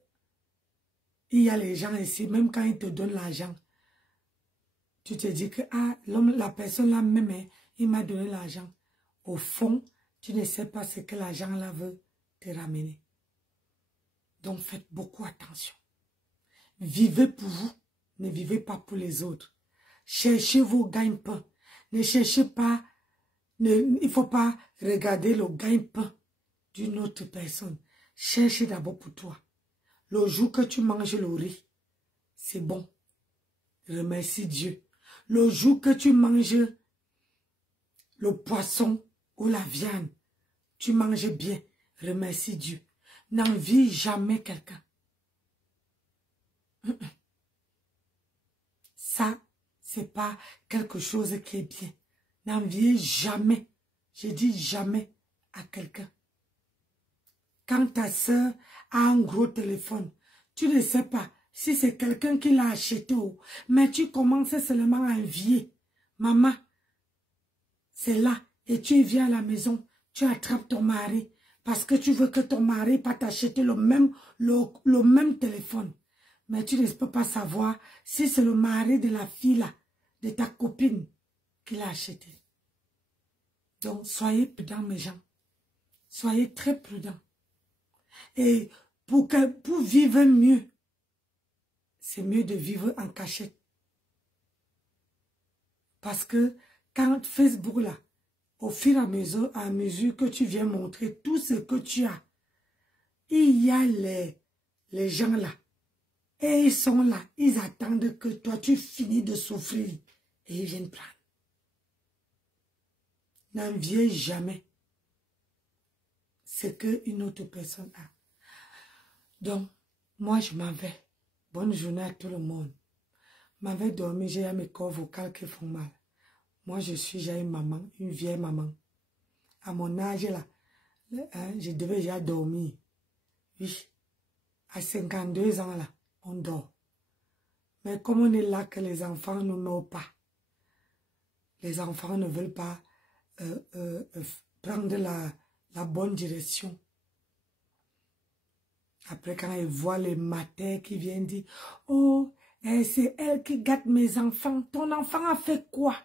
il y a les gens ici, même quand ils te donnent l'argent, tu te dis que la personne là même, il m'a donné l'argent. Au fond, tu ne sais pas ce que l'argent là veut te ramener. Donc faites beaucoup attention. Vivez pour vous, ne vivez pas pour les autres. Cherchez vos gagne-pain. Ne cherchez pas, il ne faut pas regarder le gagne-pain d'une autre personne. Cherchez d'abord pour toi. Le jour que tu manges le riz, c'est bon. Remercie Dieu. Le jour que tu manges le poisson ou la viande, tu manges bien. Remercie Dieu. N'envie jamais quelqu'un. Ça, c'est pas quelque chose qui est bien. N'enviez jamais, je dis jamais à quelqu'un. Quand ta soeur a un gros téléphone, tu ne sais pas si c'est quelqu'un qui l'a acheté, mais tu commences seulement à envier. Maman, c'est là, et tu viens à la maison, tu attrapes ton mari, parce que tu veux que ton mari pas t'acheter le même téléphone. Mais tu ne peux pas savoir si c'est le mari de la fille là, de ta copine, qui l'a acheté. Donc, soyez prudents, mes gens. Soyez très prudents. Et pour vivre mieux, c'est mieux de vivre en cachette. Parce que quand Facebook là, au fur et à mesure que tu viens montrer tout ce que tu as, il y a les gens là. Et ils sont là. Ils attendent que toi, tu finis de souffrir. Et ils viennent prendre. N'enviez jamais ce qu'une autre personne a. Donc, moi, je m'en vais. Bonne journée à tout le monde. Je m'en vais dormir, j'ai mes corps vocaux qui font mal. Moi, j'ai une maman, une vieille maman. À mon âge, là, je devais déjà dormir. Oui, à 52 ans, là, on dort. Mais comme on est là, que les enfants ne meurent pas. Les enfants ne veulent pas prendre la bonne direction. Après, quand ils voient les matins qui viennent dire, oh, c'est elle qui gâte mes enfants. Ton enfant a fait quoi?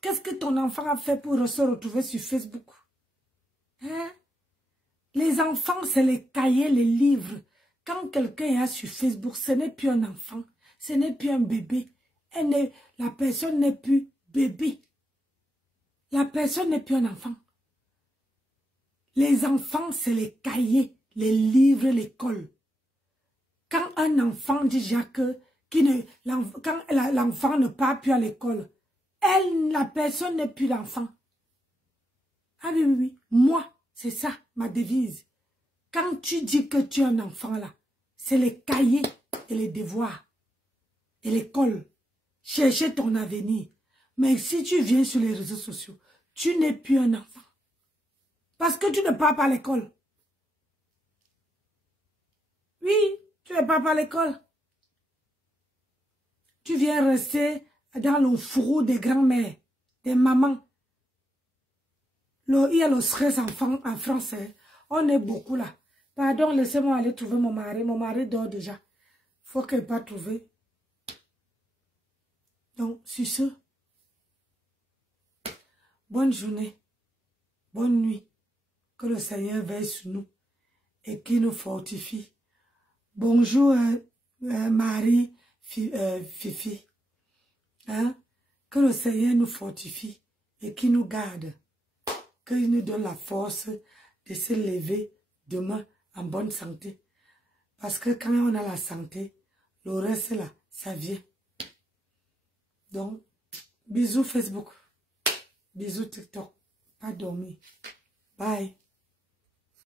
Qu'est-ce que ton enfant a fait pour se retrouver sur Facebook? Hein? Les enfants, c'est les cahiers, les livres. Quand quelqu'un est sur Facebook, ce n'est plus un enfant, ce n'est plus un bébé. La personne n'est plus bébé. La personne n'est plus un enfant. Les enfants, c'est les cahiers, les livres, l'école. Quand un enfant dit déjà que quand l'enfant ne part plus à l'école, la personne n'est plus l'enfant. Ah oui, oui, oui. Moi, c'est ça, ma devise. Quand tu dis que tu es un enfant là, c'est les cahiers et les devoirs et l'école. Chercher ton avenir. Mais si tu viens sur les réseaux sociaux, tu n'es plus un enfant. Parce que tu ne pars pas à l'école. Oui, tu ne pars pas à l'école. Tu viens rester dans le fourreau des grands-mères, des mamans. Il y a le stress en français. On est beaucoup là. Pardon, laissez-moi aller trouver mon mari. Mon mari dort déjà. Faut qu'il n'ait pas trouvé. Donc, sur ce, bonne journée, bonne nuit. Que le Seigneur veille sur nous et qu'il nous fortifie. Bonjour, Marie, Fifi. Hein? Que le Seigneur nous fortifie et qu'il nous garde. Qu'il nous donne la force de se lever demain en bonne santé. Parce que quand on a la santé, le reste là, ça vient. Donc, bisous Facebook. Bisous TikTok. Pas dormir. Bye.